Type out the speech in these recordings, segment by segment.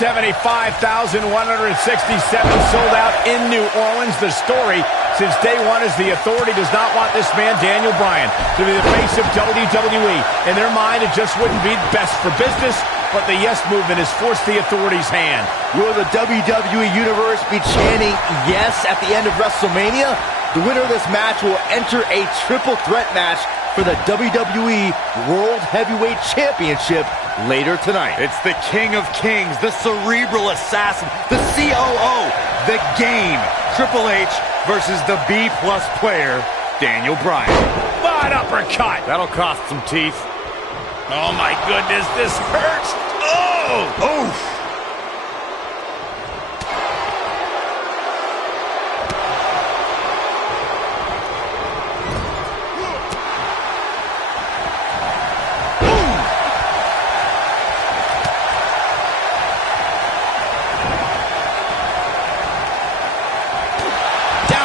75,167 sold out in New Orleans. The story since day one is the Authority does not want this man, Daniel Bryan, to be the face of WWE. In their mind, it just wouldn't be best for business, but the Yes Movement has forced the Authority's hand. Will the WWE Universe be chanting yes at the end of WrestleMania? The winner of this match will enter a triple threat match for the WWE World Heavyweight Championship later tonight. It's the King of Kings, the Cerebral Assassin, the COO, the Game, Triple H versus the B-plus player, Daniel Bryan. What uppercut? That'll cost some teeth. Oh my goodness, this hurts. Oh! Oof!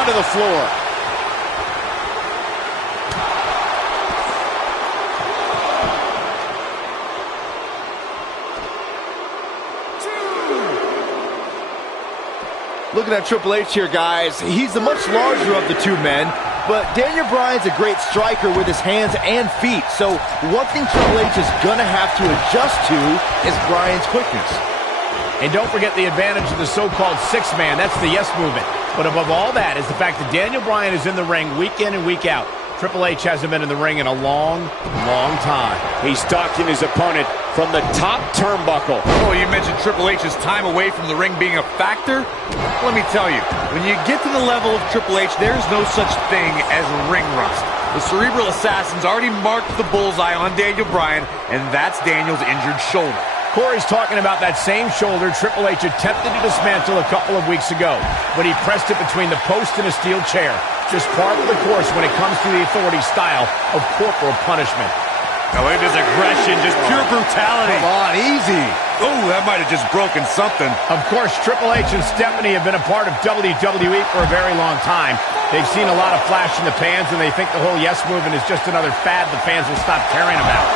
To the floor. Looking at Triple H here, guys, he's the much larger of the two men, but Daniel Bryan's a great striker with his hands and feet, so one thing Triple H is going to have to adjust to is Bryan's quickness. And don't forget the advantage of the so-called six-man. That's the Yes Movement. But above all that is the fact that Daniel Bryan is in the ring week in and week out. Triple H hasn't been in the ring in a long, long time. He's stalking his opponent from the top turnbuckle. Oh, you mentioned Triple H's time away from the ring being a factor? Let me tell you, when you get to the level of Triple H, there's no such thing as ring rust. The Cerebral Assassin's already marked the bullseye on Daniel Bryan, and that's Daniel's injured shoulder. Corey's talking about that same shoulder Triple H attempted to dismantle a couple of weeks ago when he pressed it between the post and a steel chair. Just part of the course when it comes to the Authority's style of corporal punishment. Now look at this aggression, just pure brutality. Come on, easy. Oh, that might have just broken something. Of course, Triple H and Stephanie have been a part of WWE for a very long time. They've seen a lot of flash in the pans, and they think the whole Yes Movement is just another fad the fans will stop caring about.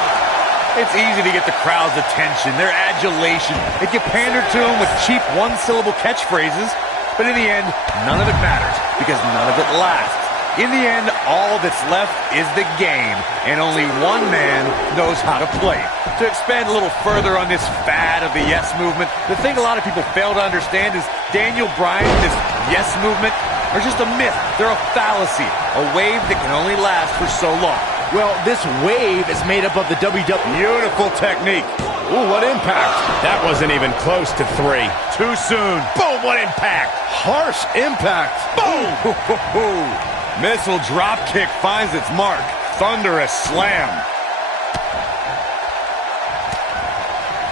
It's easy to get the crowd's attention, their adulation. If you pander to them with cheap one-syllable catchphrases, but in the end, none of it matters because none of it lasts. In the end, all that's left is the game, and only one man knows how to play it. To expand a little further on this fad of the Yes Movement, the thing a lot of people fail to understand is Daniel Bryan, this Yes Movement, are just a myth. They're a fallacy, a wave that can only last for so long. Well, this wave is made up of the WWE. Beautiful technique. Ooh, what impact. That wasn't even close to three. Too soon. Boom, what impact. Harsh impact. Boom. Missile drop kick finds its mark. Thunderous slam.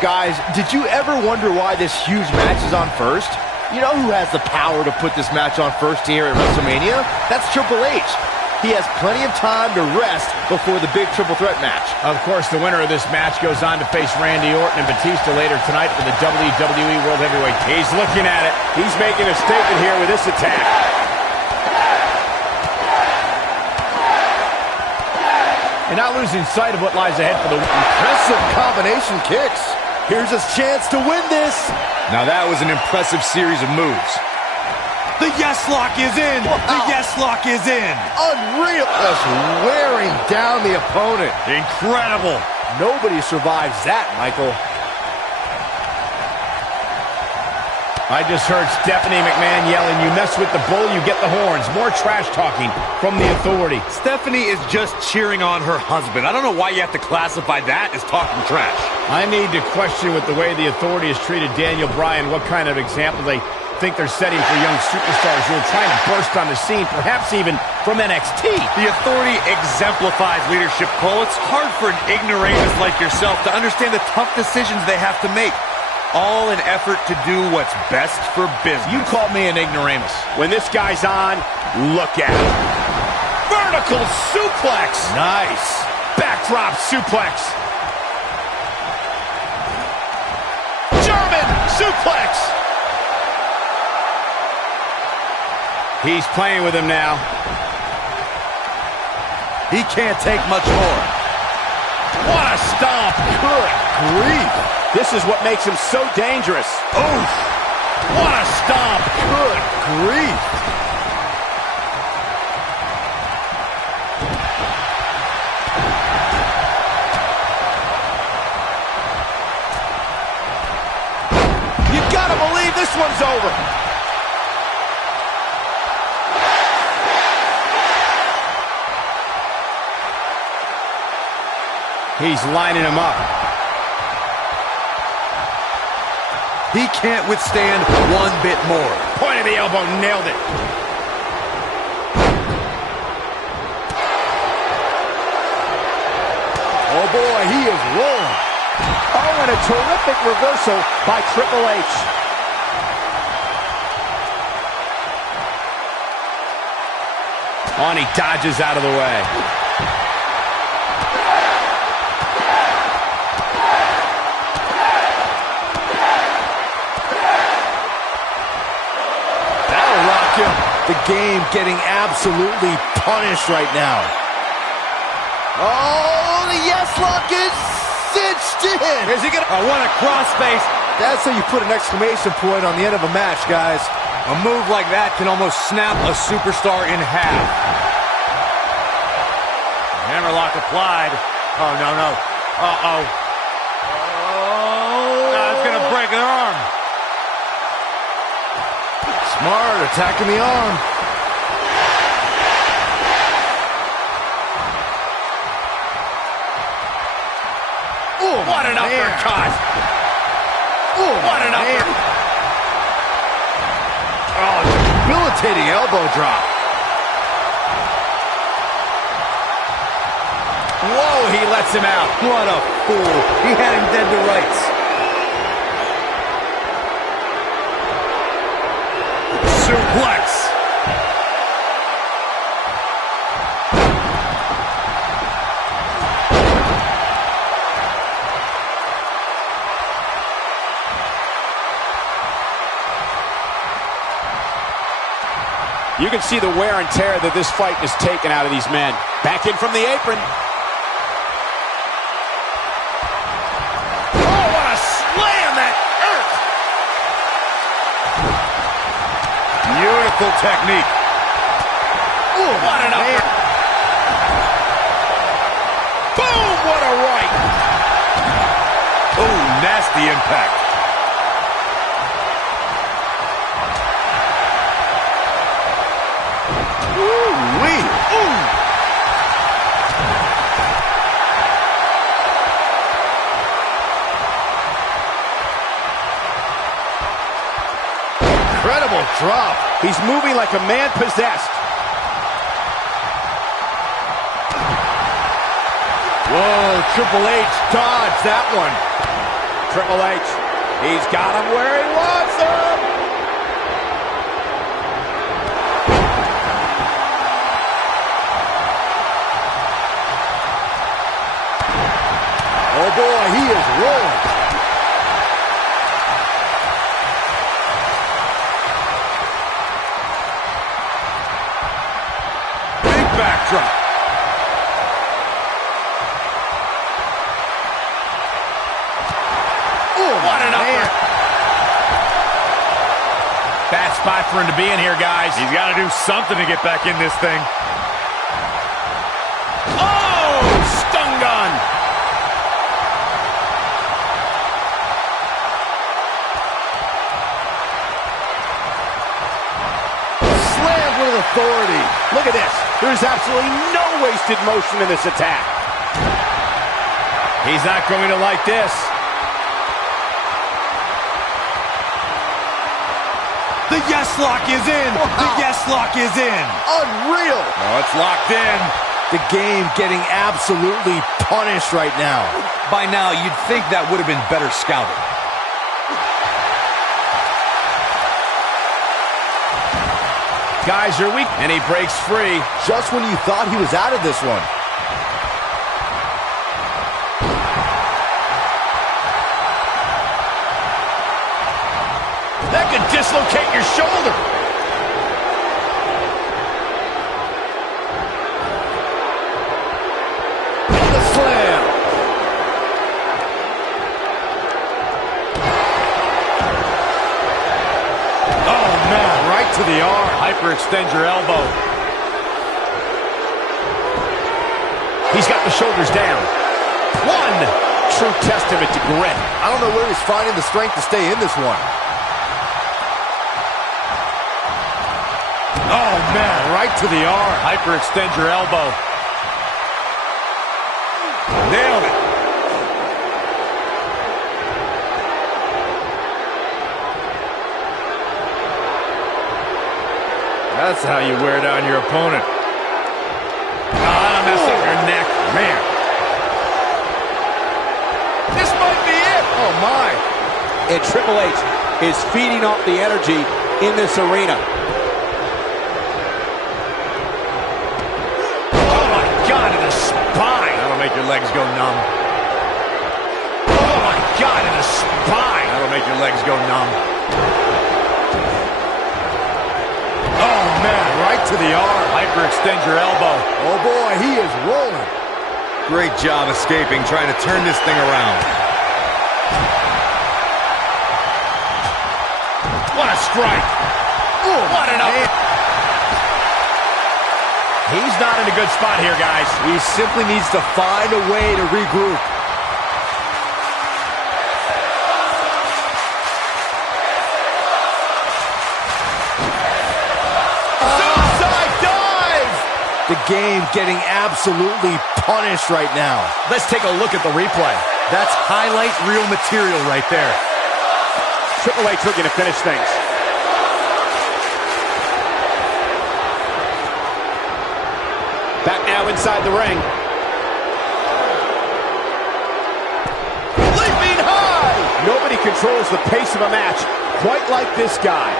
Guys, did you ever wonder why this huge match is on first? You know who has the power to put this match on first here at WrestleMania? That's Triple H. He has plenty of time to rest before the big triple threat match. Of course, the winner of this match goes on to face Randy Orton and Batista later tonight for the WWE World Heavyweight. He's looking at it. He's making a statement here with this attack. And not losing sight of what lies ahead for the impressive combination kicks. Here's his chance to win this. Now that was an impressive series of moves. The Yes Lock is in! Wow. The Yes Lock is in! Unreal! Just wearing down the opponent. Incredible! Nobody survives that, Michael. I just heard Stephanie McMahon yelling, "You mess with the bull, you get the horns." More trash talking from the Authority. Stephanie is just cheering on her husband. I don't know why you have to classify that as talking trash. I need to question with the way the Authority has treated Daniel Bryan, what kind of example they think they're setting for young superstars who are trying to burst on the scene, perhaps even from NXT. The Authority exemplifies leadership, Cole. It's hard for an ignoramus like yourself to understand the tough decisions they have to make. All an effort to do what's best for business. You called me an ignoramus. When this guy's on, look at it. Vertical suplex. Nice. Backdrop suplex. German suplex. He's playing with him now. He can't take much more. What a stomp. Good grief. This is what makes him so dangerous. Oof! What a stomp! Good grief. You gotta believe this one's over. He's lining him up. He can't withstand one bit more. Point of the elbow, nailed it. Oh boy, he is rolling. Oh, and a terrific reversal by Triple H. On, he dodges out of the way. The game getting absolutely punished right now. Oh, the yes lock is cinched in. Is he gonna? What a crossface. That's how you put an exclamation point on the end of a match, guys. A move like that can almost snap a superstar in half. Hammerlock applied. Oh, no, no. Uh-oh. Oh. It's gonna break an arm. Smart, attacking the arm. Ooh, what an uppercut! Ooh, what an uppercut! Oh, debilitating elbow drop. Whoa, he lets him out. What a fool. He had him dead to rights. Suplex. You can see the wear and tear that this fight has taken out of these men. Back in from the apron. Oh, what a slam that hurt! Beautiful technique. Ooh, what an uppercut! Boom, what a right! Oh, nasty impact. Ooh-wee. Ooh. Incredible drop. He's moving like a man possessed. Whoa, Triple H dodged that one. Triple H, he's got him where he wants him. Oh boy, he is rolling. Big backdrop. What an uppercut! Bad spot for him to be in here, guys. He's got to do something to get back in this thing. Oh, stun gun! Slammed with authority. Look at this. There's absolutely no wasted motion in this attack. He's not going to like this. The yes lock is in. Wow. The yes lock is in. Unreal. Oh, it's locked in. The game getting absolutely punished right now. By now, you'd think that would have been better scouted. Guys are weak, and he breaks free. Just when you thought he was out of this one. That could dislocate your shoulder. The slam. to the arm. Hyperextend your elbow. He's got the shoulders down. One. True testament to grit. I don't know where he's finding the strength to stay in this one. Oh, man, right to the arm. Hyperextend your elbow. Nailed it. That's how you wear down your opponent. Oh, that'll mess up your neck. Man. This might be it. Oh, my. And Triple H is feeding off the energy in this arena. Oh, my God, in the spine. That'll make your legs go numb. Oh, my God, in the spine. That'll make your legs go numb. Oh, man, right to the arm. Hyperextend your elbow. Oh, boy, he is rolling. Great job escaping, trying to turn this thing around. What a strike. Ooh, what an up. He's not in a good spot here, guys. He simply needs to find a way to regroup. The game getting absolutely punished right now. Let's take a look at the replay. That's highlight reel material right there. Triple H looking to finish things. Back now inside the ring. Leaping high! Nobody controls the pace of a match quite like this guy.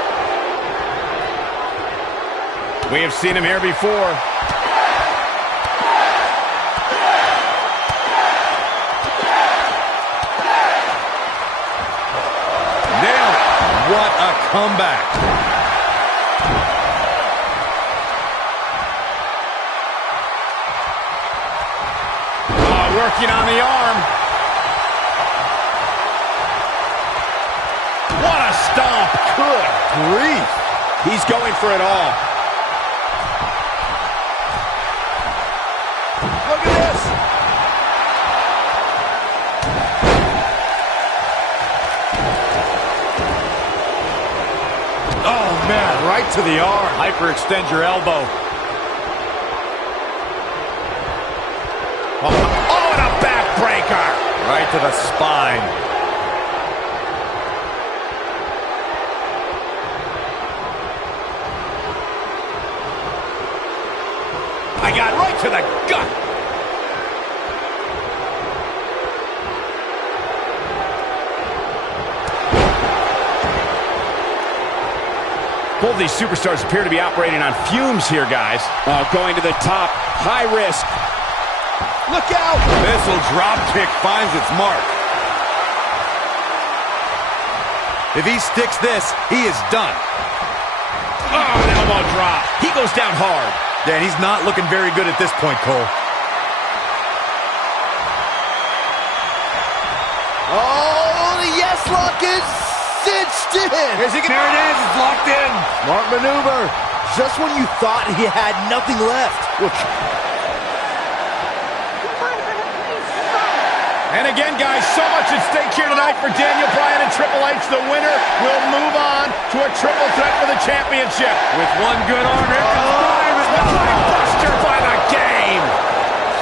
We have seen him here before. What a comeback. Working on the arm. What a stomp. Good grief. He's going for it all. Look at this. Oh, man, right to the arm. Hyperextend your elbow. Oh, and a backbreaker. Right to the spine. I got right to the gut. Both of these superstars appear to be operating on fumes here, guys. Going to the top, high risk. Look out! Missile drop kick finds its mark. If he sticks this, he is done. Oh, an elbow drop. He goes down hard. Dan, he's not looking very good at this point, Cole. Oh, the yes lock is cinched in. There it is, it's locked in. Smart maneuver. Just when you thought he had nothing left. Look. And again, guys, so much at stake here tonight for Daniel Bryan and Triple H. The winner will move on to a triple threat for the championship. With one good arm, here comes Bryan. Buster by the game.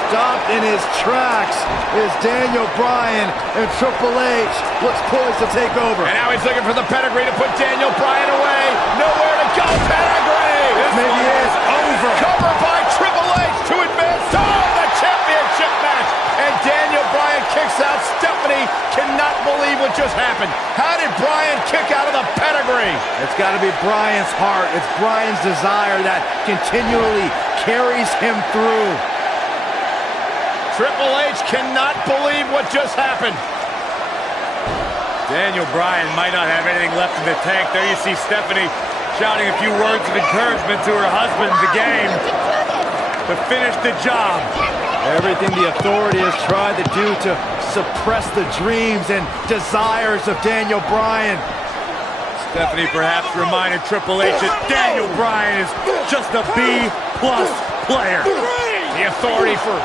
Stopped in his tracks is Daniel Bryan, and Triple H looks poised to take over. And now he's looking for the pedigree to put Daniel Bryan away. Nowhere to go, pedigree. This maybe is over. Cover by Triple H to advance to the championship match. And Daniel Bryan kicks out. Stephanie cannot believe what just happened. How did Bryan kick out of the pedigree? It's got to be Bryan's heart. It's Bryan's desire that continually carries him through. Triple H cannot believe what just happened. Daniel Bryan might not have anything left in the tank. There you see Stephanie shouting a few words of encouragement to her husband, the game, to finish the job. Everything the Authority has tried to do to suppress the dreams and desires of Daniel Bryan. Stephanie perhaps reminded Triple H that Daniel Bryan is just a B-plus player. The Authority for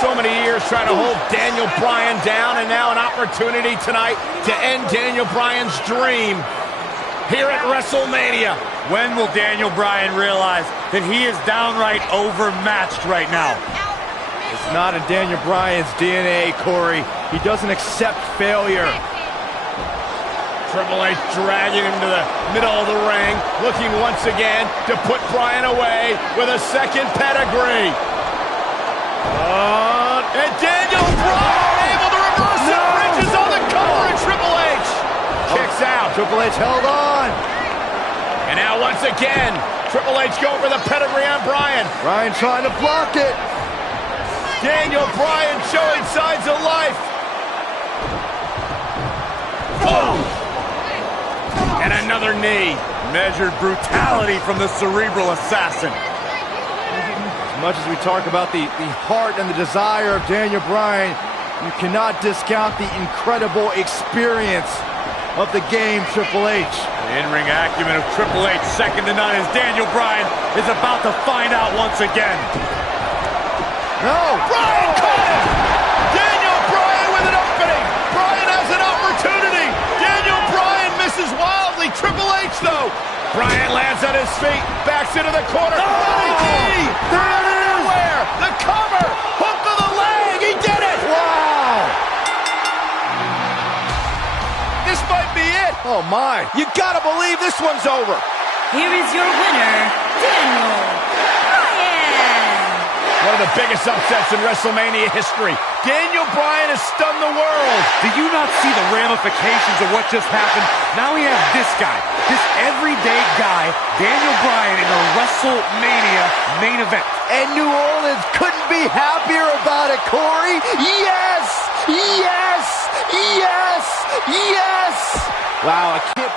so many years trying to hold Daniel Bryan down, and now an opportunity tonight to end Daniel Bryan's dream here at WrestleMania. When will Daniel Bryan realize that he is downright overmatched right now? It's not in Daniel Bryan's DNA, Corey. He doesn't accept failure. Triple H dragging him to the middle of the ring, looking once again to put Bryan away with a second pedigree. And Daniel Bryan able to reverse it. Bridges on the cover, and Triple H kicks out. Triple H held on. And now once again, Triple H going for the pedigree on Bryan. Bryan trying to block it. Daniel Bryan showing signs of life. Boom! And another knee. Measured brutality from the cerebral assassin. As much as we talk about the heart and the desire of Daniel Bryan, you cannot discount the incredible experience of the game, Triple H. The in-ring acumen of Triple H, second to none, as Daniel Bryan is about to find out once again. No! Bryan caught him! Daniel Bryan with an opening! Bryan has an opportunity! Daniel Bryan misses wildly! Triple H, though! Bryan lands on his feet, backs into the corner. Running knee! There it is! Where? The cover! Hook of the leg! He did it! Wow! This might be it! Oh, my. You gotta believe this one's over! Here is your winner, Daniel Bryan. One of the biggest upsets in WrestleMania history. Daniel Bryan has stunned the world. Do you not see the ramifications of what just happened? Now we have this guy, this everyday guy, Daniel Bryan, in a WrestleMania main event. And New Orleans couldn't be happier about it, Corey. Yes! Yes! Yes! Yes! Wow, I can't...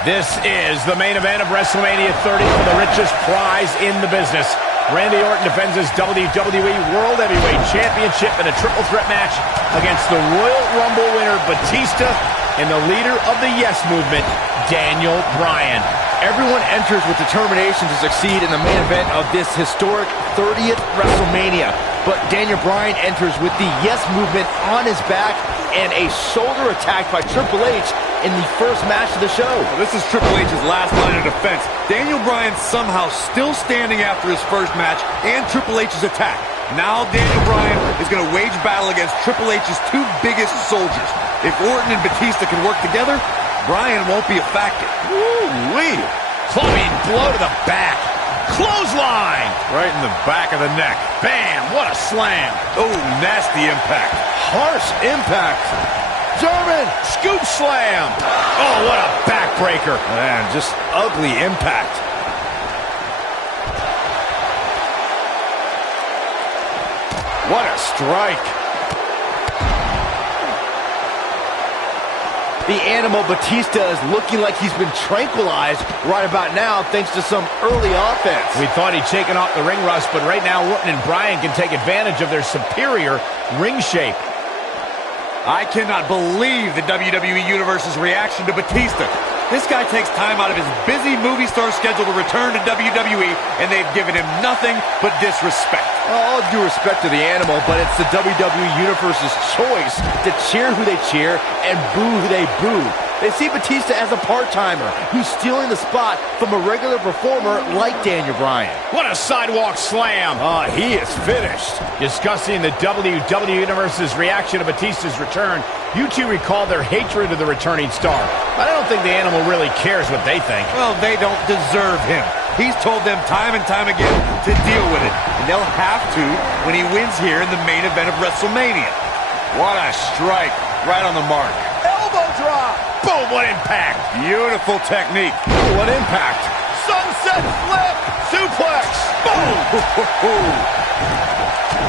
This is the main event of WrestleMania 30 for the richest prize in the business. Randy Orton defends his WWE World Heavyweight Championship in a triple threat match against the Royal Rumble winner Batista and the leader of the Yes Movement, Daniel Bryan. Everyone enters with determination to succeed in the main event of this historic 30th WrestleMania. But Daniel Bryan enters with the Yes Movement on his back and a shoulder attack by Triple H in the first match of the show. Well, this is Triple H's last line of defense. Daniel Bryan somehow still standing after his first match and Triple H's attack. Now Daniel Bryan is going to wage battle against Triple H's two biggest soldiers. If Orton and Batista can work together, Bryan won't be a factor. Woo-wee! Clubbing blow to the back. Clothesline! Right in the back of the neck. Bam! What a slam! Oh, nasty impact. Harsh impact. German Scoop slam! Oh, what a backbreaker! Man, just ugly impact. What a strike. The Animal Batista is looking like he's been tranquilized right about now thanks to some early offense. We thought he'd shaken off the ring rust, but right now Orton and Bryan can take advantage of their superior ring shape. I cannot believe the WWE Universe's reaction to Batista. This guy takes time out of his busy movie star schedule to return to WWE, and they've given him nothing but disrespect. Well, all due respect to the animal, but it's the WWE Universe's choice to cheer who they cheer and boo who they boo. They see Batista as a part-timer who's stealing the spot from a regular performer like Daniel Bryan. What a sidewalk slam. He is finished. Discussing the WWE Universe's reaction to Batista's return, you two recall their hatred of the returning star. But I don't think the animal really cares what they think. Well, they don't deserve him. He's told them time and time again to deal with it. And they'll have to when he wins here in the main event of WrestleMania. What a strike. Right on the mark. Elbow drop. Boom, what impact. Beautiful technique. Ooh, what impact. Sunset flip. Suplex. Boom.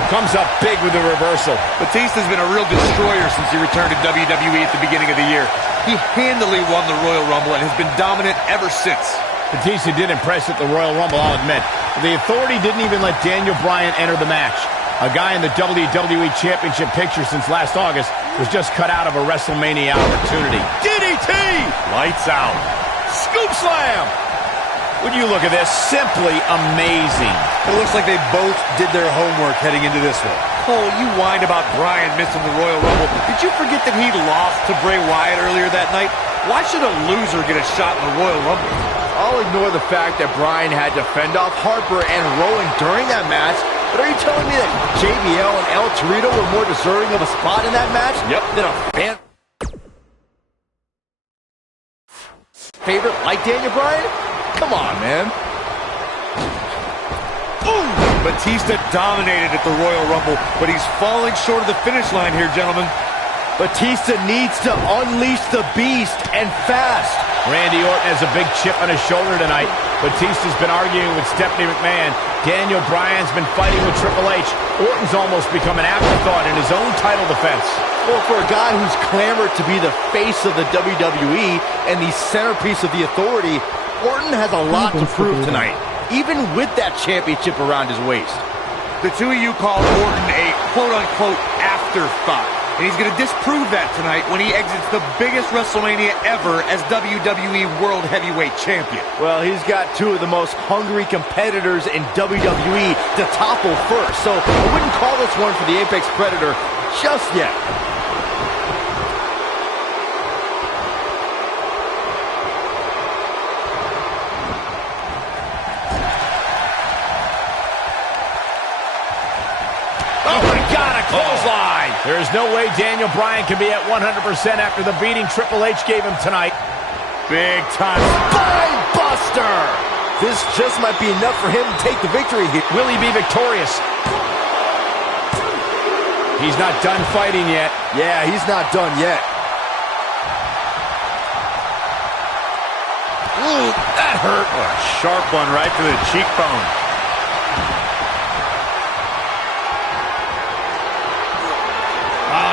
Comes up big with the reversal. Batista's been a real destroyer since he returned to WWE at the beginning of the year. He handily won the Royal Rumble and has been dominant ever since. Batista did impress at the Royal Rumble, I'll admit. The Authority didn't even let Daniel Bryan enter the match. A guy in the WWE Championship picture since last August was just cut out of a WrestleMania opportunity. DDT! Lights out. Scoop slam! Would you look at this? Simply amazing. It looks like they both did their homework heading into this one. Cole, you whined about Bryan missing the Royal Rumble. Did you forget that he lost to Bray Wyatt earlier that night? Why should a loser get a shot in the Royal Rumble? I'll ignore the fact that Bryan had to fend off Harper and Rowan during that match, but are you telling me that JBL and El Torito were more deserving of a spot in that match than a fan favorite like Daniel Bryan? Come on, man. Ooh! Batista dominated at the Royal Rumble, but he's falling short of the finish line here, gentlemen. Batista needs to unleash the beast and fast. Randy Orton has a big chip on his shoulder tonight. Batista's been arguing with Stephanie McMahon. Daniel Bryan's been fighting with Triple H. Orton's almost become an afterthought in his own title defense. Well, for a guy who's clamored to be the face of the WWE and the centerpiece of the Authority, Orton has a lot to prove tonight, even with that championship around his waist. The two of you called Orton a quote-unquote afterthought, and he's going to disprove that tonight when he exits the biggest WrestleMania ever as WWE World Heavyweight Champion. Well, he's got two of the most hungry competitors in WWE to topple first, so I wouldn't call this one for the Apex Predator just yet. Oh my God, a clothesline! There is no way Daniel Bryan can be at 100% after the beating Triple H gave him tonight. Big time. Spine buster! This just might be enough for him to take the victory here. Will he be victorious? He's not done fighting yet. Yeah, he's not done yet. Ooh, that hurt. Oh, a sharp one right to the cheekbone.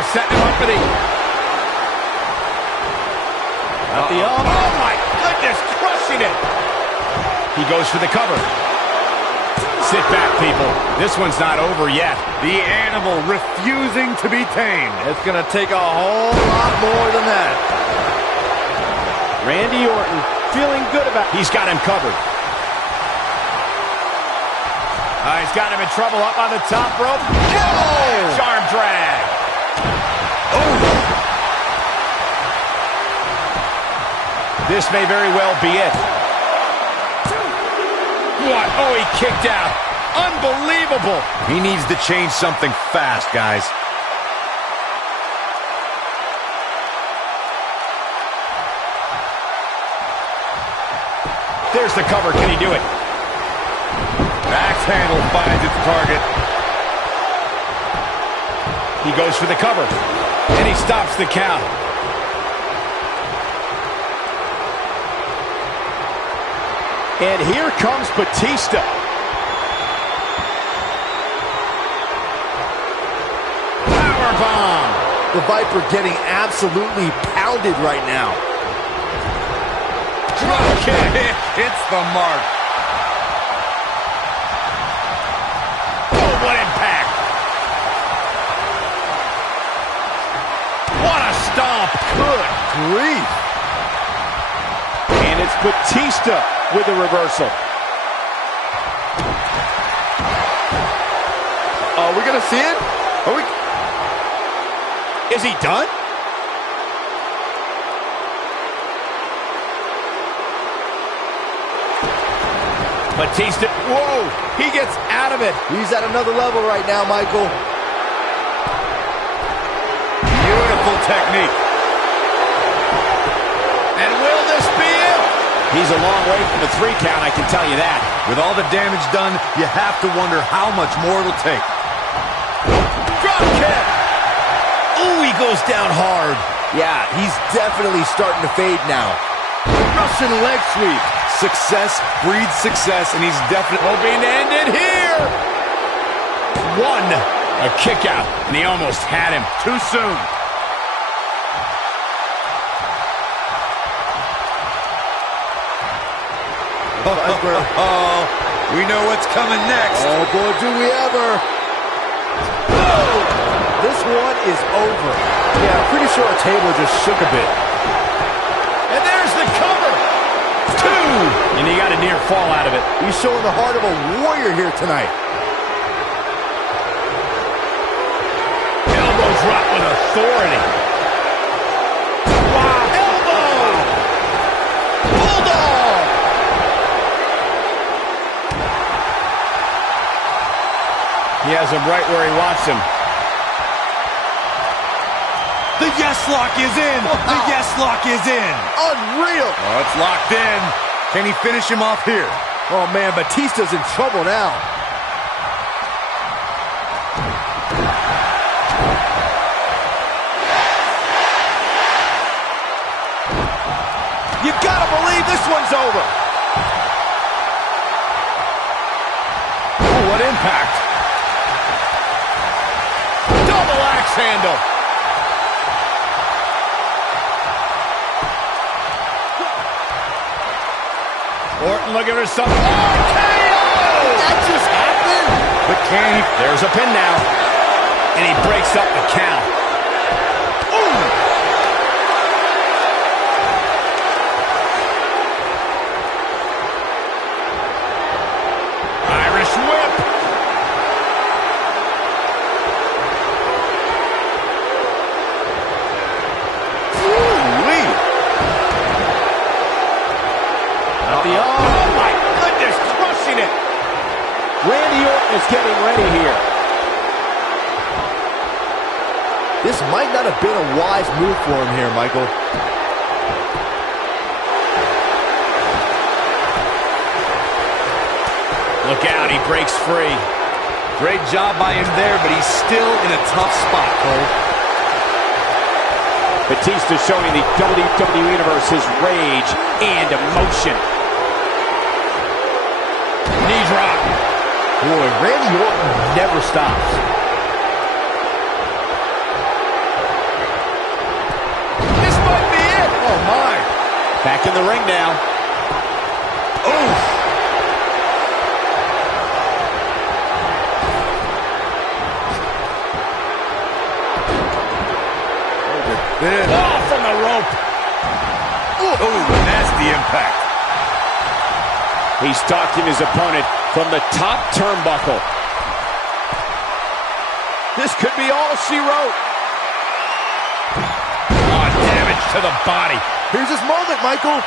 Setting him up for the... Oh, my goodness, crushing it. He goes for the cover. Sit back, people. This one's not over yet. The animal refusing to be tamed. It's going to take a whole lot more than that. Randy Orton feeling good about... He's got him covered. He's got him in trouble up on the top rope. Oh! Arm drag. This may very well be it. What? Oh, he kicked out. Unbelievable. He needs to change something fast, guys. There's the cover. Can he do it? Axe handle finds its target. He goes for the cover. And he stops the count. And here comes Batista. Powerbomb. The Viper getting absolutely pounded right now. Drop kick. Hits the mark. Oh, what impact. What a stomp. Good grief. And it's Batista with the reversal. Are we gonna see it? Are we? Is he done? Batista, whoa, he gets out of it. He's at another level right now, Michael. Beautiful technique. And will this be it? He's a long way from the 3 count, I can tell you that. With all the damage done, you have to wonder how much more it'll take. Drop kick. Ooh, he goes down hard. Yeah, he's definitely starting to fade now. Russian leg sweep. Success breeds success, and he's definitely Hoping to end it here. One. A kick out, and he almost had him too soon. Oh, we know what's coming next. Oh, boy, do we ever. Oh, this one is over. Yeah, I'm pretty sure our table just shook a bit. And there's the cover. 2. And he got a near fall out of it. He's showing the heart of a warrior here tonight. Elbow drop with authority. Wow. Elbow. Bulldog. He has him right where he wants him. The yes lock is in. The yes lock is in. Unreal. Oh, it's locked in. Can he finish him off here? Oh, man, Batista's in trouble now. You gotta believe this one's over. Oh, what impact. Double axe handle. Orton looking for something. Oh, KO! That just happened. But can he? There's a pin now. And he breaks up the count. Ooh! Irish whip. Ooh-wee. Oh, my goodness, crushing it. Randy Orton is getting ready here. This might not have been a wise move for him here, Michael. Look out, he breaks free. Great job by him there, but he's still in a tough spot, Cole. Batista showing the WWE Universe his rage and emotion. Knee drop. Boy, Randy Orton never stops. This might be it. Oh, my. Back in the ring now. Oof. Oh, from the rope. Oh, nasty impact. He's stalking his opponent from the top turnbuckle. This could be all she wrote. Oh, damage to the body. Here's his moment, Michael.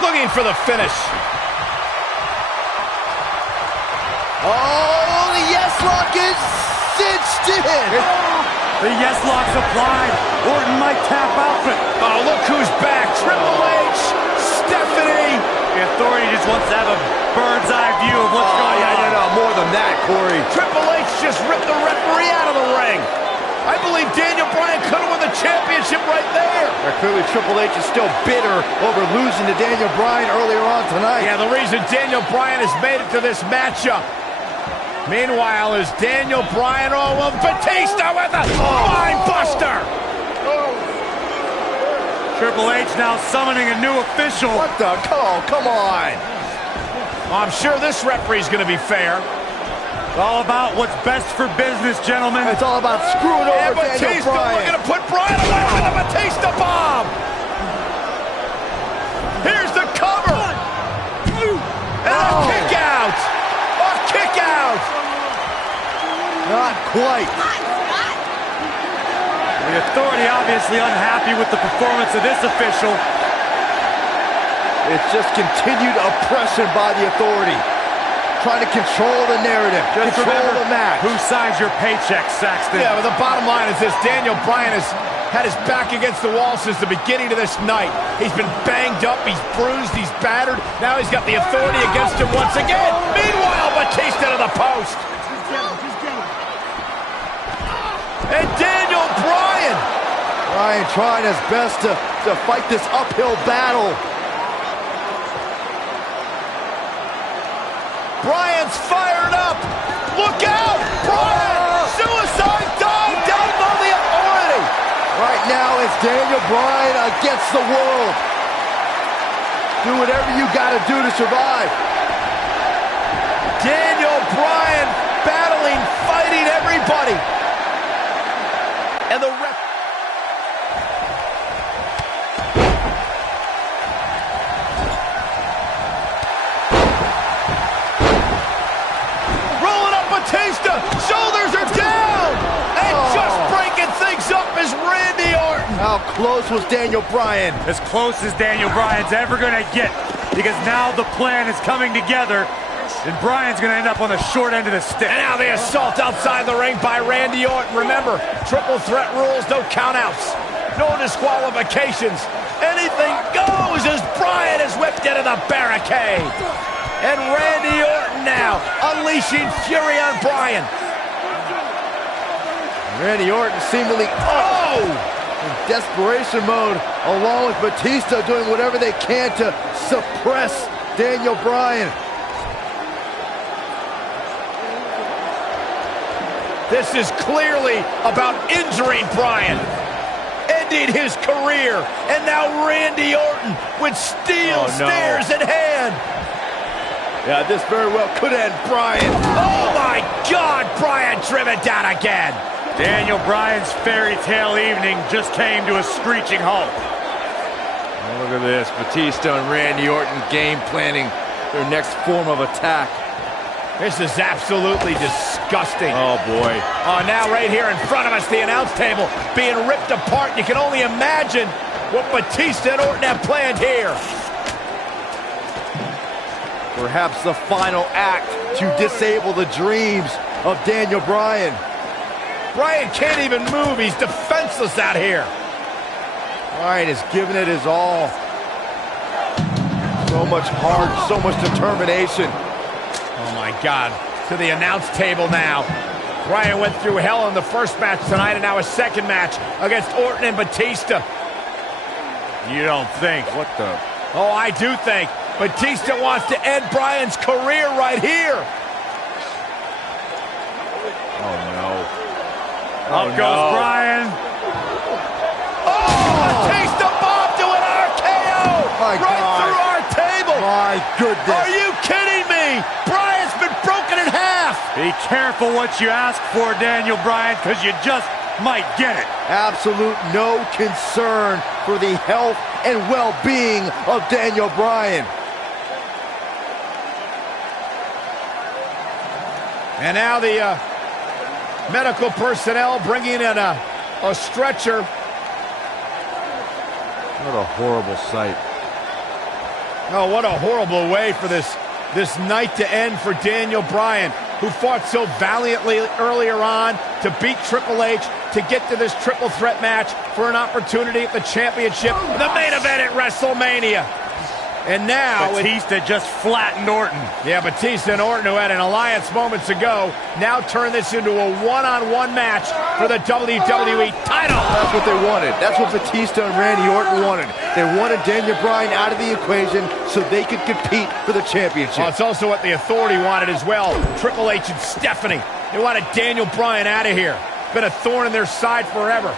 Looking for the finish. Oh, the yes lock is cinched in. The yes lock's applied. Orton might tap out. Oh, look who's back. Triple H, Stephanie. The Authority just wants to have a bird's eye view of what's going on. No, more than that, Corey. Triple H just ripped the referee out of the ring. I believe Daniel Bryan could have won the championship right there. Clearly, Triple H is still bitter over losing to Daniel Bryan earlier on tonight. Yeah, the reason Daniel Bryan has made it to this matchup. Meanwhile, is Daniel Bryan of Batista with a spine buster. Triple H now summoning a new official. What the? Oh, come on. I'm sure this referee's going to be fair. It's all about what's best for business, gentlemen. It's all about screwing over And Daniel Batista Bryan. looking to put Bryan away with a Batista bomb. Not quite. The Authority obviously unhappy with the performance of this official. It's just continued oppression by the Authority. Trying to control the narrative, Just control remember, the match. who signs your paycheck, Saxton? Yeah, but the bottom line is this. Daniel Bryan has had his back against the wall since the beginning of this night. He's been banged up, he's bruised, he's battered. Now he's got the Authority against him once again. Meanwhile, Batista to the post. And Daniel Bryan. Bryan trying his best to fight this uphill battle. Bryan's fired up. Look out! Bryan! Suicide dive down below the Authority. Right now it's Daniel Bryan against the world. Do whatever you gotta do to survive. Daniel Bryan battling, fighting everybody. And the ref... Rolling up Batista, shoulders are down! And just breaking things up is Randy Orton. How close was Daniel Bryan? As close as Daniel Bryan's ever going to get, because now the plan is coming together, and Bryan's going to end up on the short end of the stick. And now the assault outside the ring by Randy Orton. Remember, triple threat rules, no countouts, no disqualifications. Anything goes as Bryan is whipped into the barricade. And Randy Orton now unleashing fury on Bryan. Randy Orton seemingly in desperation mode, along with Batista doing whatever they can to suppress Daniel Bryan. This is clearly about injuring Bryan, ending his career, and now Randy Orton with steel stairs in hand. Yeah, this very well could end Bryan. Oh my God, Bryan driven down again. Daniel Bryan's fairy tale evening just came to a screeching halt. Oh, look at this, Batista and Randy Orton game planning their next form of attack. This is absolutely disgusting. Oh boy. Oh, now right here in front of us, the announce table being ripped apart. You can only imagine what Batista and Orton have planned here. Perhaps the final act to disable the dreams of Daniel Bryan. Bryan can't even move. He's defenseless out here. Bryan is giving it his all. So much heart, so much determination. Oh my God. To the announce table now. Bryan went through hell in the first match tonight, and now a second match against Orton and Batista. You don't think? What the? Oh, I do think. Batista wants to end Bryan's career right here. Oh no. Up goes Bryan. Oh, Batista bomb to an RKO. My right God. through our table. My goodness. Are you kidding me? Bryan's been broken in half. Be careful what you ask for, Daniel Bryan, because you just might get it. Absolute no concern for the health and well-being of Daniel Bryan. And now the medical personnel bringing in a stretcher. What a horrible sight. Oh, what a horrible way for this night to end for Daniel Bryan, who fought so valiantly earlier on to beat Triple H, to get to this triple threat match for an opportunity at the championship, the main event at WrestleMania. And now Batista just flattened Orton. Yeah, Batista and Orton, who had an alliance moments ago, now turn this into a one-on-one match for the WWE title. That's what they wanted. That's what Batista and Randy Orton wanted. They wanted Daniel Bryan out of the equation so they could compete for the championship. Well, it's also what the Authority wanted as well. Triple H and Stephanie. They wanted Daniel Bryan out of here. Been a thorn in their side forever.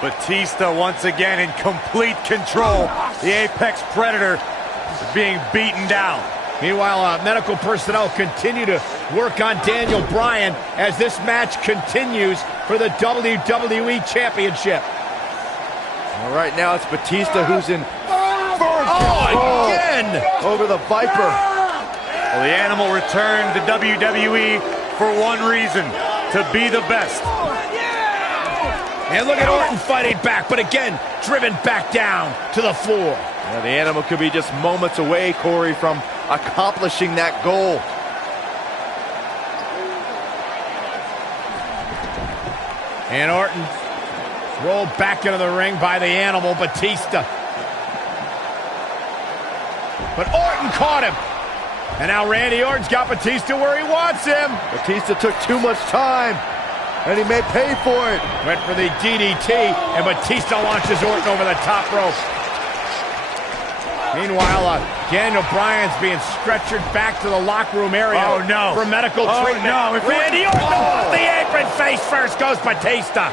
Batista once again in complete control. The Apex Predator is being beaten down. Meanwhile, medical personnel continue to work on Daniel Bryan as this match continues for the WWE Championship. All right, now it's Batista who's in again! over the Viper. Well, the Animal returned to WWE for one reason, to be the best. And look at Orton fighting back, but again, driven back down to the floor. Yeah, the Animal could be just moments away, Corey, from accomplishing that goal. And Orton rolled back into the ring by the Animal, Batista. But Orton caught him. And now Randy Orton's got Batista where he wants him. Batista took too much time, and he may pay for it. Went for the DDT, and Batista launches Orton over the top rope. Meanwhile, Daniel Bryan's being stretchered back to the locker room area for medical treatment. Randy Orton off the apron, face first goes Batista.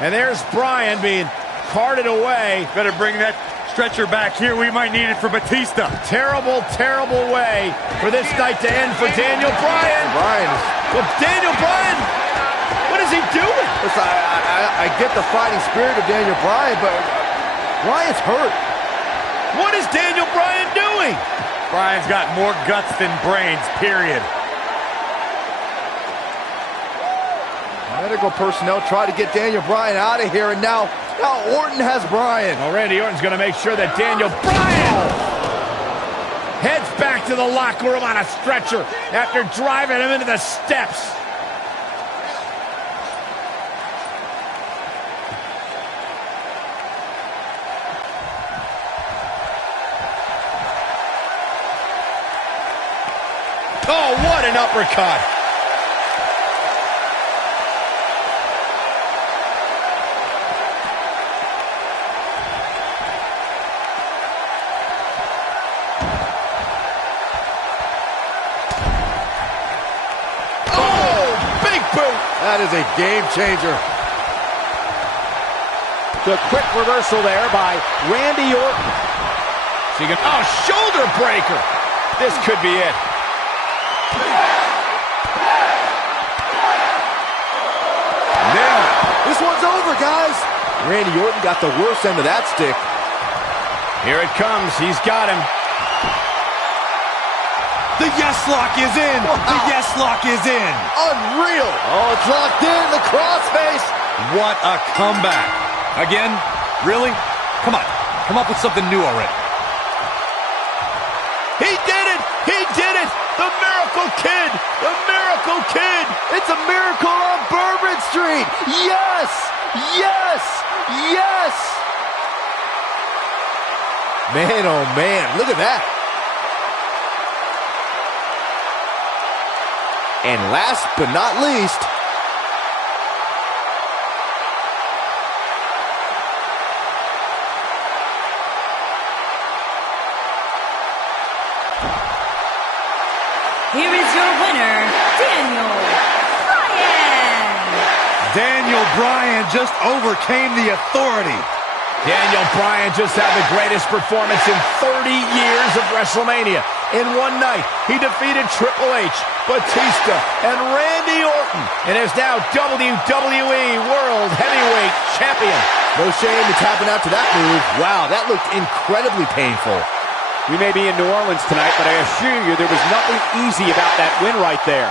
And there's Bryan being carted away. Better bring that stretcher back here. We might need it for Batista. Terrible, terrible way for this night to end for Daniel Bryan. Well, Daniel Bryan, what is he doing? Listen, I get the fighting spirit of Daniel Bryan, but Bryan's hurt. What is Daniel Bryan doing? Bryan's got more guts than brains, period. Medical personnel try to get Daniel Bryan out of here, and now Orton has Bryan. Well, Randy Orton's going to make sure that Daniel Bryan heads back to the locker room on a stretcher after driving him into the steps. Oh, what an uppercut. That is a game changer. The quick reversal there by Randy Orton. Oh, shoulder breaker. This could be it. Now, this one's over, guys. Randy Orton got the worst end of that stick. Here it comes. He's got him. The yes lock is in. Wow. The yes lock is in. Unreal. Oh, it's locked in. The crossface. What a comeback. Again? Really? Come on. Come up with something new already. He did it. He did it. The Miracle Kid. The Miracle Kid. It's a miracle on Bourbon Street. Yes. Yes. Yes. Man, oh man. Look at that. And last but not least, Here is your winner, Daniel Bryan. Daniel Bryan just overcame the authority. Daniel Bryan just had the greatest performance in 30 years of WrestleMania. In one night, he defeated Triple H, Batista, and Randy Orton, and is now WWE World Heavyweight Champion. no shame in tapping out to that move. Wow, that looked incredibly painful. We may be in New Orleans tonight, but I assure you there was nothing easy about that win right there.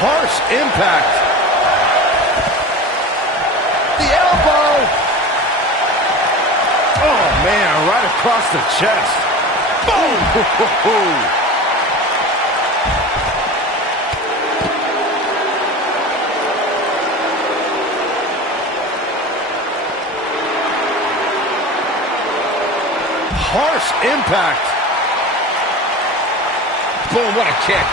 Harsh impact. The elbow. Oh, man, right across the chest. Boom! Harsh impact. Boom, what a kick.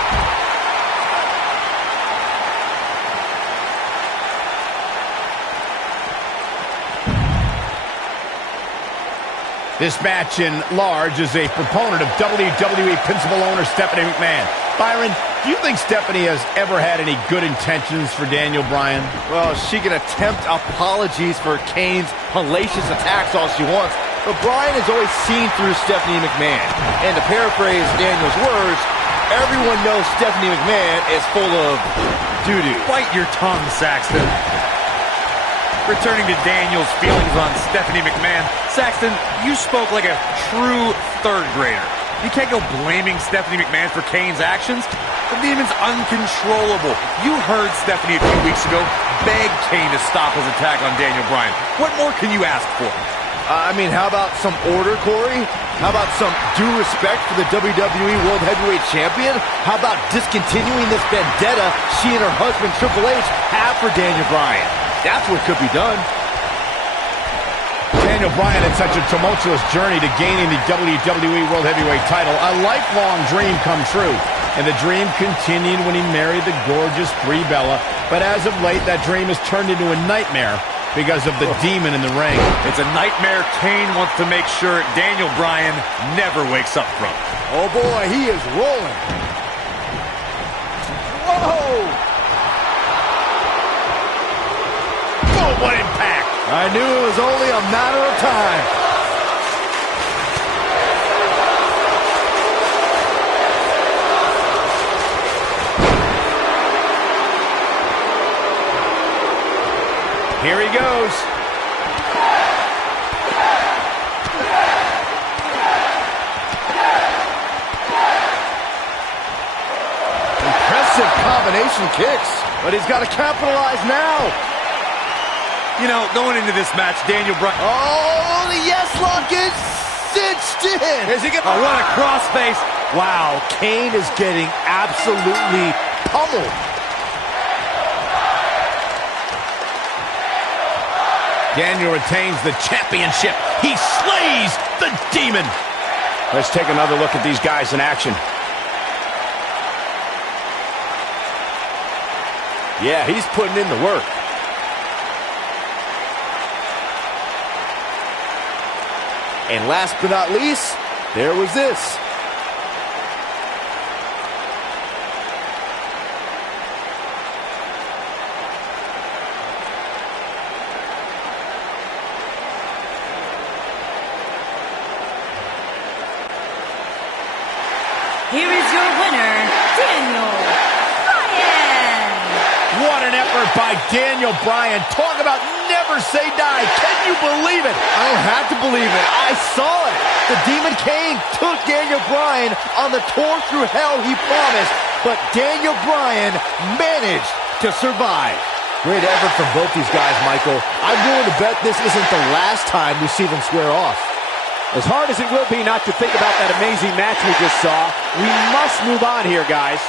This match in large is a proponent of WWE principal owner Stephanie McMahon. Byron, do you think Stephanie has ever had any good intentions for Daniel Bryan? Well, she can attempt apologies for Kane's hellacious attacks all she wants, but Bryan has always seen through Stephanie McMahon. And to paraphrase Daniel's words, everyone knows Stephanie McMahon is full of doo-doo. Bite your tongue, Saxton. Returning to Daniel's feelings on Stephanie McMahon, Saxton, you spoke like a true third grader. You can't go blaming Stephanie McMahon for Kane's actions. The demon's uncontrollable. You heard Stephanie a few weeks ago beg Kane to stop his attack on Daniel Bryan. What more can you ask for? I mean, how about some order, Corey? How about some due respect for the WWE World Heavyweight Champion? How about discontinuing this vendetta she and her husband Triple H have for Daniel Bryan? That's what could be done. Daniel Bryan had such a tumultuous journey to gaining the WWE World Heavyweight title. A lifelong dream come true. And the dream continued when he married the gorgeous Brie Bella. But as of late, that dream has turned into a nightmare because of the demon in the ring. It's a nightmare Kane wants to make sure Daniel Bryan never wakes up from. Oh boy, he is rolling. Whoa! Oh, what impact! I knew it was only a matter of time. Here he goes. Impressive combination kicks, but he's got to capitalize now. You know, going into this match, Daniel Bryan... Oh, the yes lock is cinched in. Is he getting... Oh, what a crossface. Wow, Kane is getting absolutely pummeled. Daniel retains the championship. He slays the demon. Let's take another look at these guys in action. Yeah, he's putting in the work. And last but not least, there was this. Here is your winner, Daniel Bryan. What an effort by Daniel Bryan. Talk about never say die. Can you believe it? I don't have to believe it. I saw it. The Demon Kane took Daniel Bryan on the tour through hell he promised, but Daniel Bryan managed to survive. Great effort from both these guys, Michael. I'm willing to bet this isn't the last time we see them square off. As hard as it will be not to think about that amazing match we just saw, we must move on here, guys.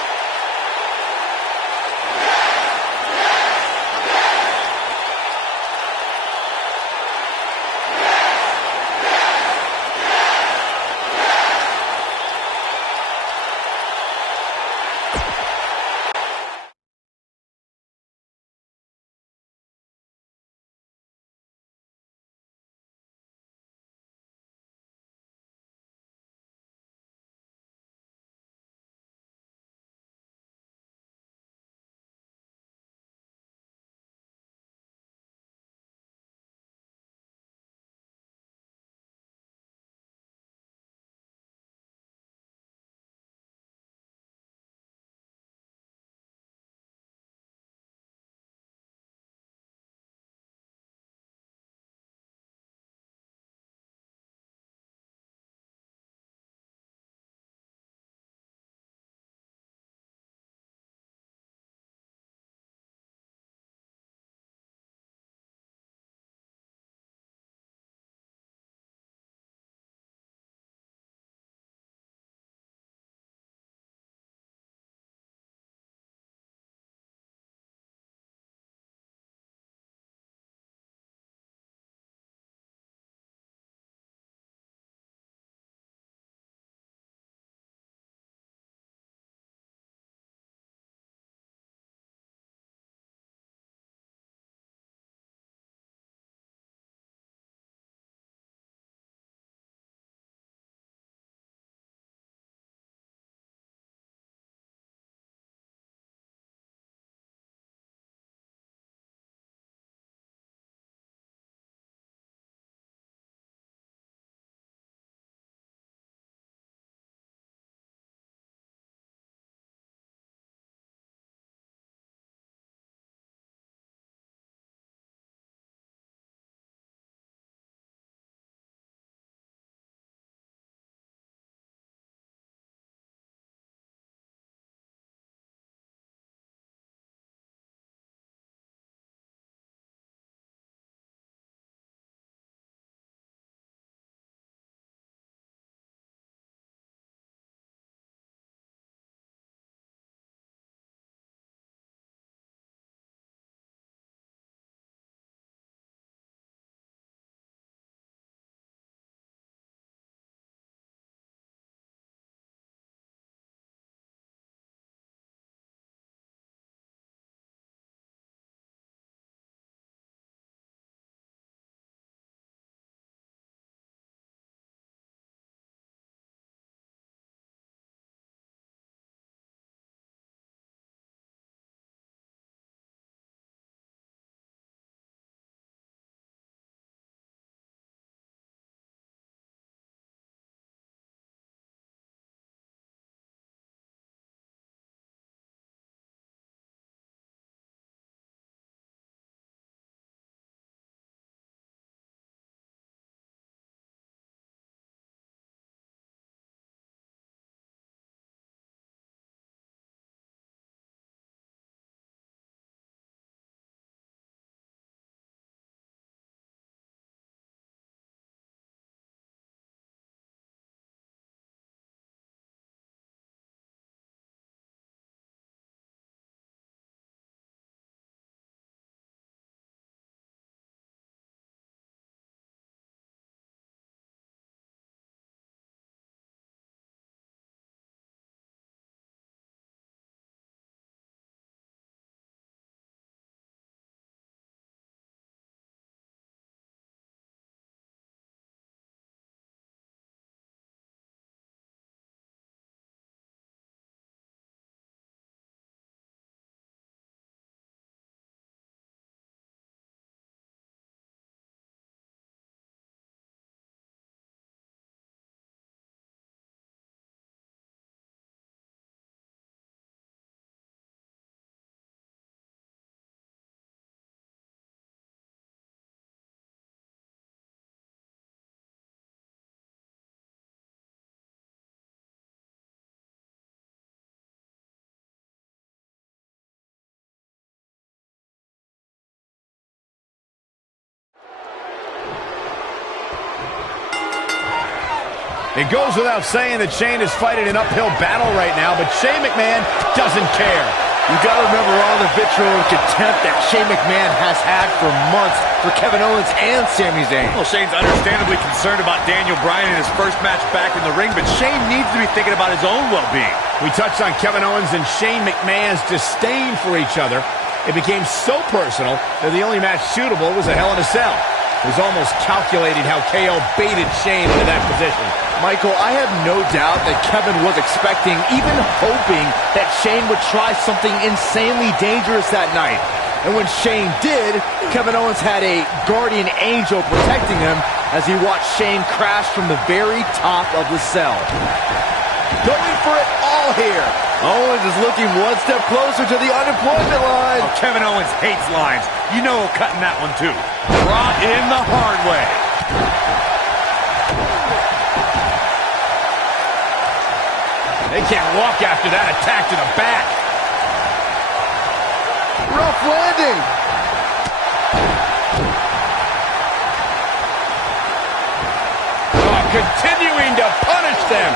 It goes without saying that Shane is fighting an uphill battle right now, but Shane McMahon doesn't care. You gotta remember all the vitriol and contempt that Shane McMahon has had for months for Kevin Owens and Sami Zayn. Well, Shane's understandably concerned about Daniel Bryan in his first match back in the ring, but Shane needs to be thinking about his own well-being. We touched on Kevin Owens and Shane McMahon's disdain for each other. It became so personal that the only match suitable was a Hell in a Cell. It was almost calculating how KO baited Shane into that position. Michael, I have no doubt that Kevin was expecting, even hoping, that Shane would try something insanely dangerous that night. And when Shane did, Kevin Owens had a guardian angel protecting him as he watched Shane crash from the very top of the cell. Going for it all here. Owens is looking one step closer to the unemployment line. Oh, Kevin Owens hates lines. You know he'll cut in that one too. Brought in the hard way. They can't walk after that attack to the back. Rough landing. Oh, continuing to punish them.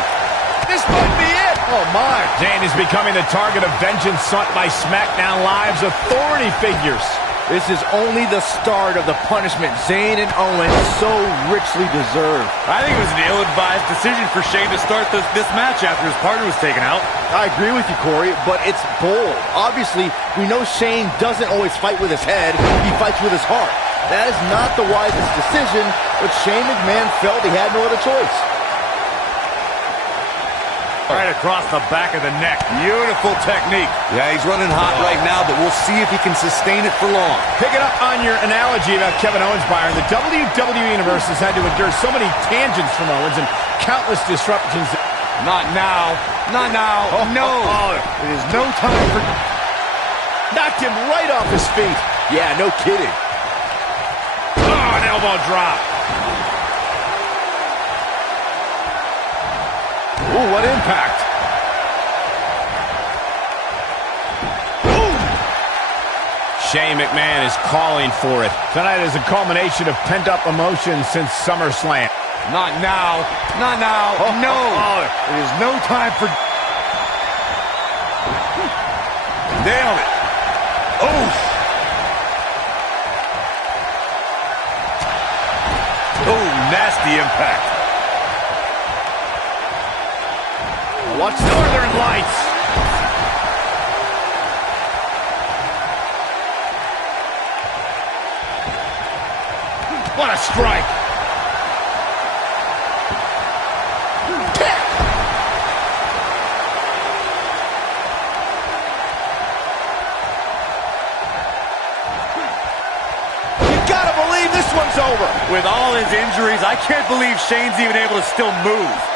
This might be it. Oh, my. Zayn is becoming the target of vengeance sought by SmackDown Live's authority figures. This is only the start of the punishment Zayn and Owens so richly deserve. I think it was an ill-advised decision for Shane to start this match after his partner was taken out. I agree with you, Corey, but it's bold. Obviously, we know Shane doesn't always fight with his head. He fights with his heart. That is not the wisest decision, but Shane McMahon felt he had no other choice. Right across the back of the neck. Beautiful technique. Yeah, he's running hot right now, but we'll see if he can sustain it for long. Picking up on your analogy about Kevin Owens, Bryan, the WWE Universe has had to endure so many tangents from Owens and countless disruptions. Not now. Not now. Oh, no. oh. It is no time for... Knocked him right off his feet. Yeah, no kidding. Oh, an elbow drop. Ooh, what impact. Ooh. Shane McMahon is calling for it. Tonight is a culmination of pent-up emotions since SummerSlam. Not now. Not now. Oh, no. oh, oh. It is no time for... Nailed it. Oof. Oh, nasty impact. Watch Northern Lights. What a strike. You gotta believe this one's over. With all his injuries, I can't believe Shane's even able to still move.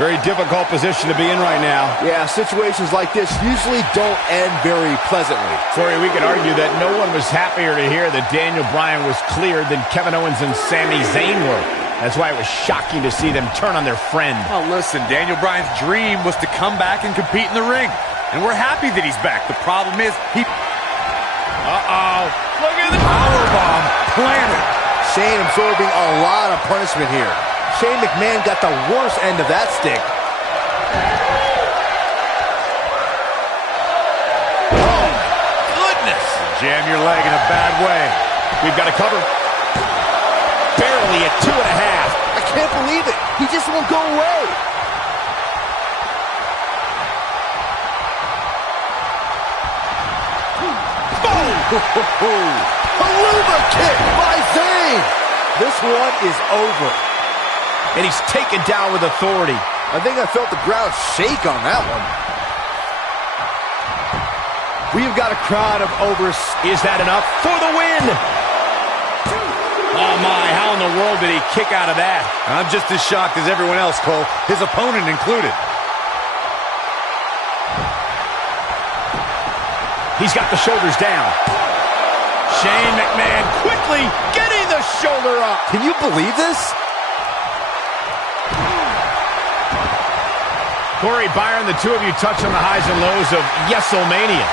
Very difficult position to be in right now. Yeah, situations like this usually don't end very pleasantly. Corey, we could argue that no one was happier to hear that Daniel Bryan was cleared than Kevin Owens and Sami Zayn were. That's why it was shocking to see them turn on their friend. Well, listen, Daniel Bryan's dream was to come back and compete in the ring. And we're happy that he's back. The problem is, he... Uh-oh. Look at the powerbomb planted. Shane absorbing a lot of punishment here. Shane McMahon got the worst end of that stick. Oh, goodness. Jam your leg in a bad way. We've got a cover. Barely at 2.5. I can't believe it. He just won't go away. Boom! Haluva kick by Zayn. This one is over. And he's taken down with authority. I think I felt the ground shake on that one. We've got a crowd of over... Is that enough for the win? Oh, my. How in the world did he kick out of that? I'm just as shocked as everyone else, Cole. His opponent included. He's got the shoulders down. Shane McMahon quickly getting the shoulder up. Can you believe this? Corey, Byron, the two of you touched on the highs and lows of Yes-O-Mania.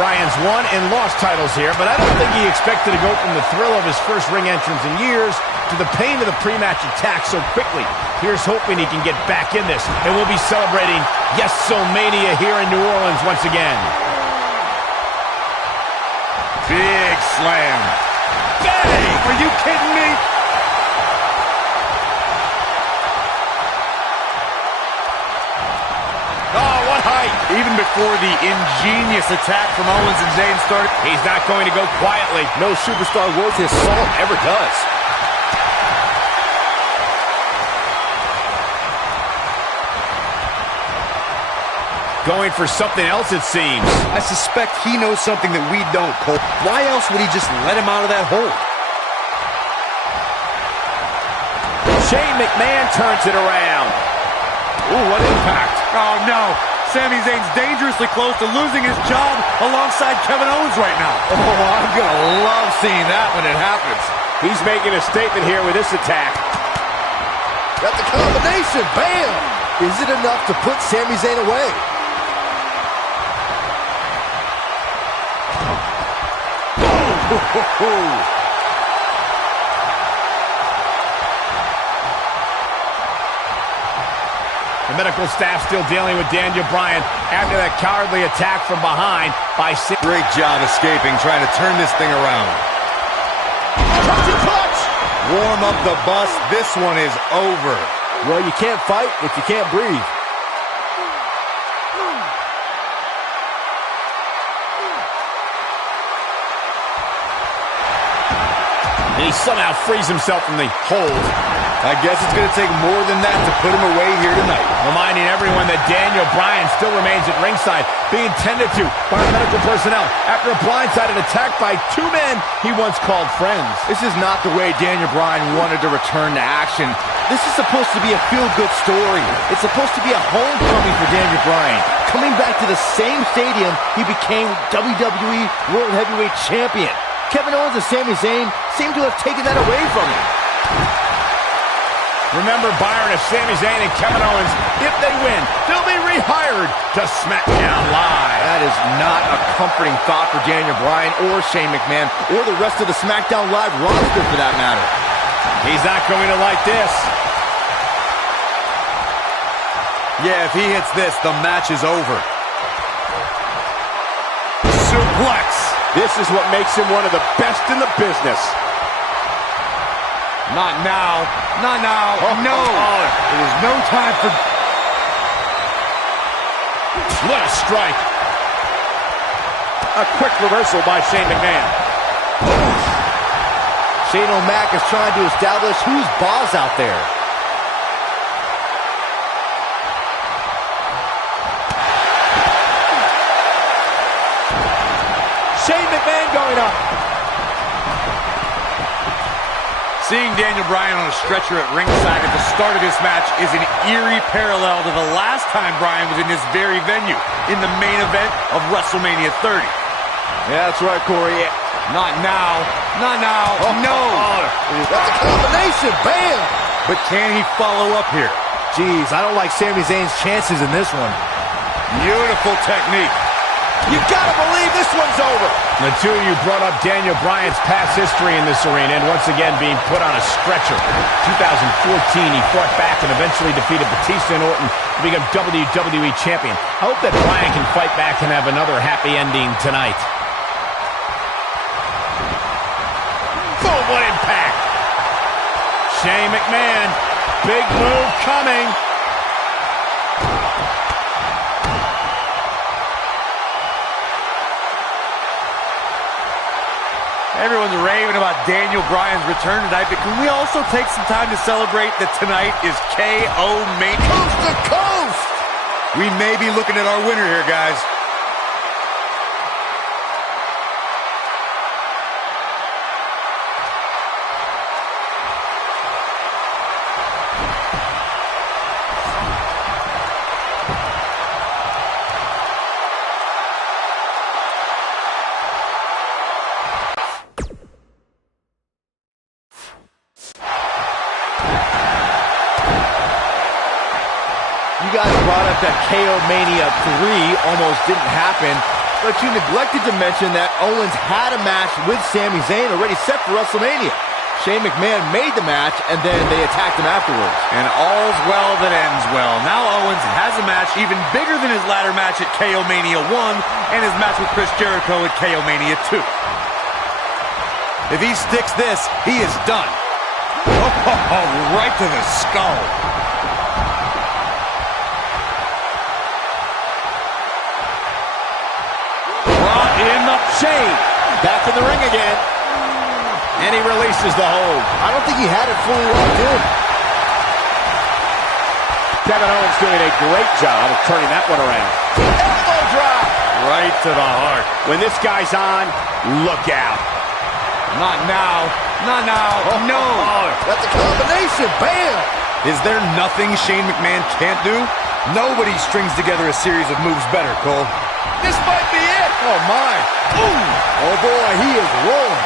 Bryan's won and lost titles here, but I don't think he expected to go from the thrill of his first ring entrance in years to the pain of the pre-match attack so quickly. Here's hoping he can get back in this, and we'll be celebrating Yes-So-Mania here in New Orleans once again. Big slam. Bang! Are you kidding me? Oh, what height! Even before the ingenious attack from Owens and Zayn started, He's not going to go quietly. No superstar worth his salt ever does. Going for something else, it seems. I suspect he knows something that we don't, Cole. Why else would he just let him out of that hole? Shane McMahon turns it around. Ooh, what impact. oh no, Sami Zayn's dangerously close to losing his job alongside Kevin Owens right now. Oh, I'm gonna love seeing that when it happens. He's making a statement here with this attack. That's a combination. Bam! Is it enough to put Sami Zayn away? The medical staff still dealing with Daniel Bryan after that cowardly attack from behind by Great job escaping, trying to turn this thing around. Clutch! Warm up the bus. This one is over. Well, you can't fight if you can't breathe. And he somehow frees himself from the hold. I guess it's going to take more than that to put him away here tonight. Reminding everyone that Daniel Bryan still remains at ringside, being tended to by medical personnel after a blindsided attack by two men he once called friends. This is not the way Daniel Bryan wanted to return to action. This is supposed to be a feel-good story. It's supposed to be a homecoming for Daniel Bryan. Coming back to the same stadium he became WWE World Heavyweight Champion. Kevin Owens and Sami Zayn seem to have taken that away from him. Remember, Byron, if Sami Zayn and Kevin Owens, if they win, they'll be rehired to SmackDown Live. That is not a comforting thought for Daniel Bryan or Shane McMahon or the rest of the SmackDown Live roster for that matter. He's not going to like this. Yeah, if he hits this, the match is over. Suplex. This is what makes him one of the best in the business. Not now. Not now. No. It is no time for... What a strike. A quick reversal by Shane McMahon. Shane O'Mac is trying to establish who's boss out there. Shane McMahon going up. Seeing Daniel Bryan on a stretcher at ringside at the start of this match is an eerie parallel to the last time Bryan was in this very venue, in the main event of WrestleMania 30. Yeah, that's right, Corey. Not now. Not now. No. That's a combination. Bam! But can he follow up here? Jeez, I don't like Sami Zayn's chances in this one. Beautiful technique. You gotta believe this one's over. The two of you brought up Daniel Bryan's past history in this arena and once again being put on a stretcher. 2014, he fought back and eventually defeated Batista and Orton to become WWE Champion. I hope that Bryan can fight back and have another happy ending tonight. Boom, what impact. Shane McMahon, big move coming. Everyone's raving about Daniel Bryan's return tonight, but can we also take some time to celebrate that tonight is KO Mania? Coast to coast! We may be looking at our winner here, guys. You guys brought up that KO Mania 3 almost didn't happen. But you neglected to mention that Owens had a match with Sami Zayn already set for WrestleMania. Shane McMahon made the match, and then they attacked him afterwards. And all's well that ends well. Now Owens has a match even bigger than his ladder match at KO Mania 1 and his match with Chris Jericho at KO Mania 2. If he sticks this, he is done. Oh, right to the skull. Brought in the Shane back in the ring again. And he releases the hold. I don't think he had it fully locked in. Kevin Owens doing a great job of turning that one around. Elbow drop. right to the heart. When this guy's on, look out. Not now. Not now. Oh, no. That's a combination. Bam. Is there nothing Shane McMahon can't do? Nobody strings together a series of moves better, Cole. This might be it. Oh, my. Ooh. Oh, boy, he is rolling.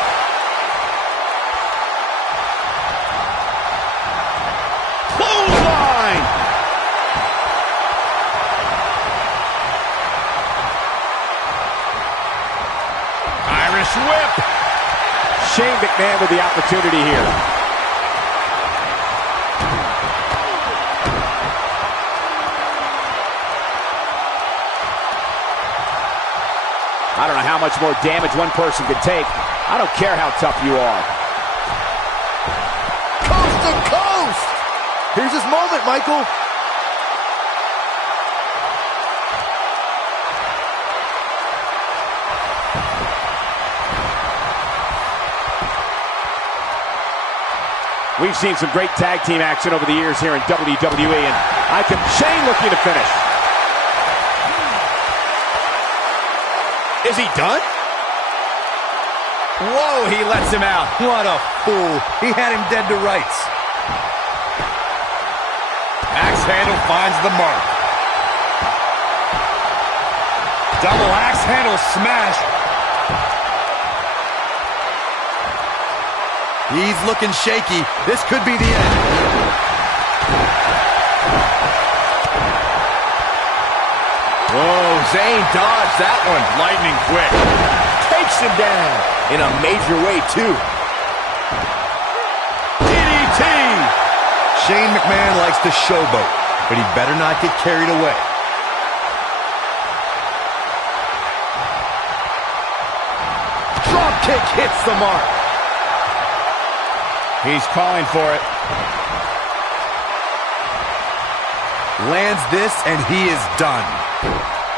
Clothesline. Irish whip. Shane McMahon with the opportunity here. I don't know how much more damage one person could take. I don't care how tough you are. Coast to coast. Here's his moment, Michael. We've seen some great tag team action over the years here in WWE, and Shane looking to finish. Is he done? Whoa, he lets him out. What a fool. He had him dead to rights. Axe handle finds the mark. Double axe handle smash. He's looking shaky. This could be the end. Whoa, Zayn dodged that one. Lightning quick. Takes him down in a major way, too. DDT! Shane McMahon likes to showboat, but he better not get carried away. Drop kick hits the mark. He's calling for it. Lands this, and he is done.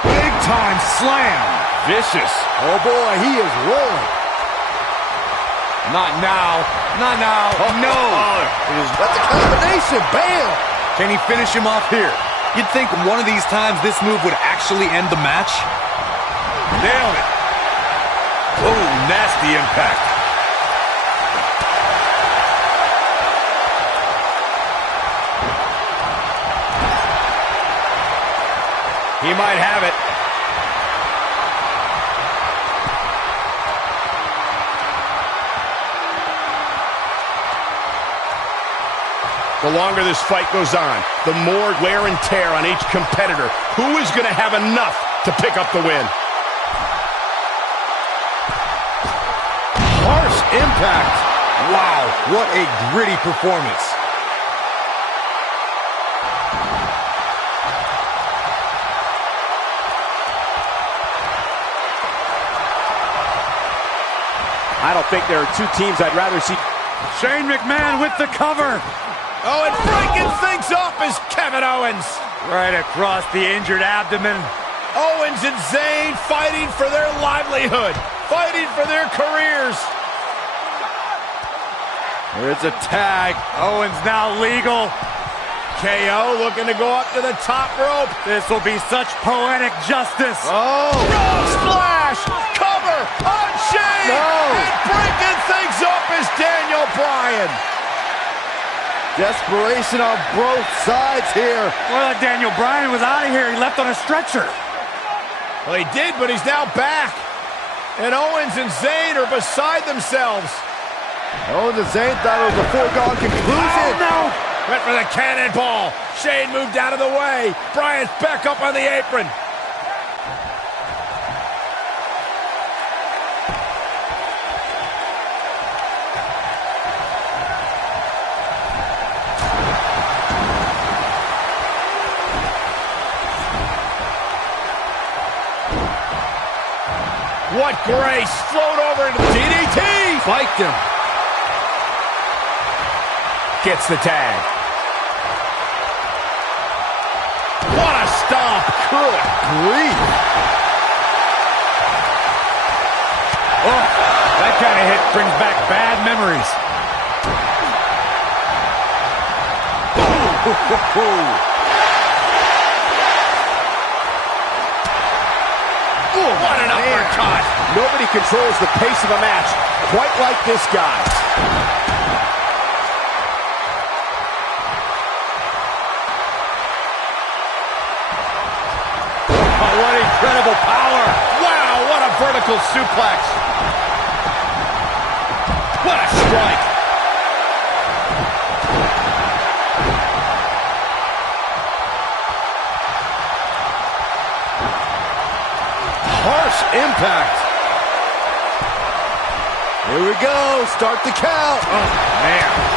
Big time slam. Vicious. Oh, boy, he is rolling. Not now. Not now. Oh, no. That's a combination. Bam. Can he finish him off here? You'd think one of these times this move would actually end the match. Nailed it. Oh, nasty impact. He might have it. The longer this fight goes on, the more wear and tear on each competitor. Who is going to have enough to pick up the win? Harsh impact. Wow, what a gritty performance. I don't think there are two teams I'd rather see. Shane McMahon with the cover. Oh, and breaking things up is Kevin Owens. Right across the injured abdomen. Owens and Zayn fighting for their livelihood, fighting for their careers. It's a tag. Owens now legal. KO looking to go up to the top rope. This will be such poetic justice. Oh. Roll splash! Cover on Shane! No. And breaking things up is Daniel Bryan. Desperation on both sides here. Well, Daniel Bryan was out of here. He left on a stretcher. Well, he did, but he's now back. And Owens and Zayn are beside themselves. Owens and Zayn thought it was a foregone conclusion. Oh, no! Went for the cannonball. Shane moved out of the way. Bryan's back up on the apron. What grace. Float over into the DDT. Spiked him. Gets the tag. What a stomp. Good grief. Oh, that kind of hit brings back bad memories. What an uppercut. Nobody controls the pace of a match quite like this guy. Oh, what incredible power. Wow, what a vertical suplex. What a strike. Harsh impact. Here we go. Start the count. Oh, man.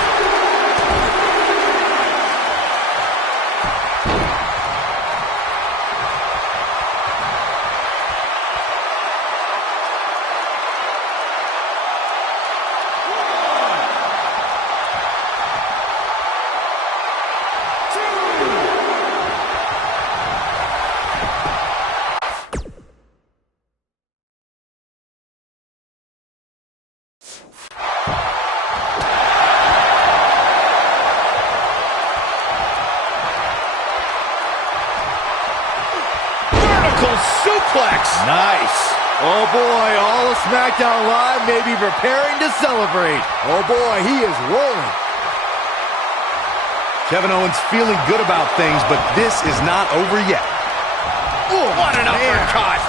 Suplex. Nice. Oh, boy. All of SmackDown Live may be preparing to celebrate. Oh, boy. He is rolling. Kevin Owens feeling good about things, but this is not over yet. Ooh, what an uppercut.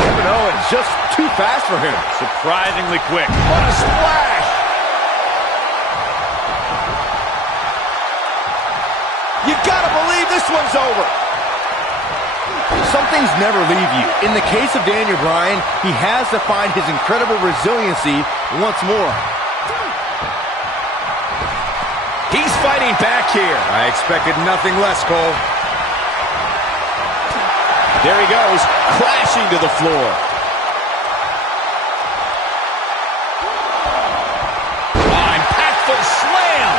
Kevin Owens just too fast for him. Surprisingly quick. What a splash. You gotta believe this one's over. Some things never leave you. In the case of Daniel Bryan, he has to find his incredible resiliency once more. He's fighting back here. I expected nothing less, Cole. There he goes, crashing to the floor. Impactful slam.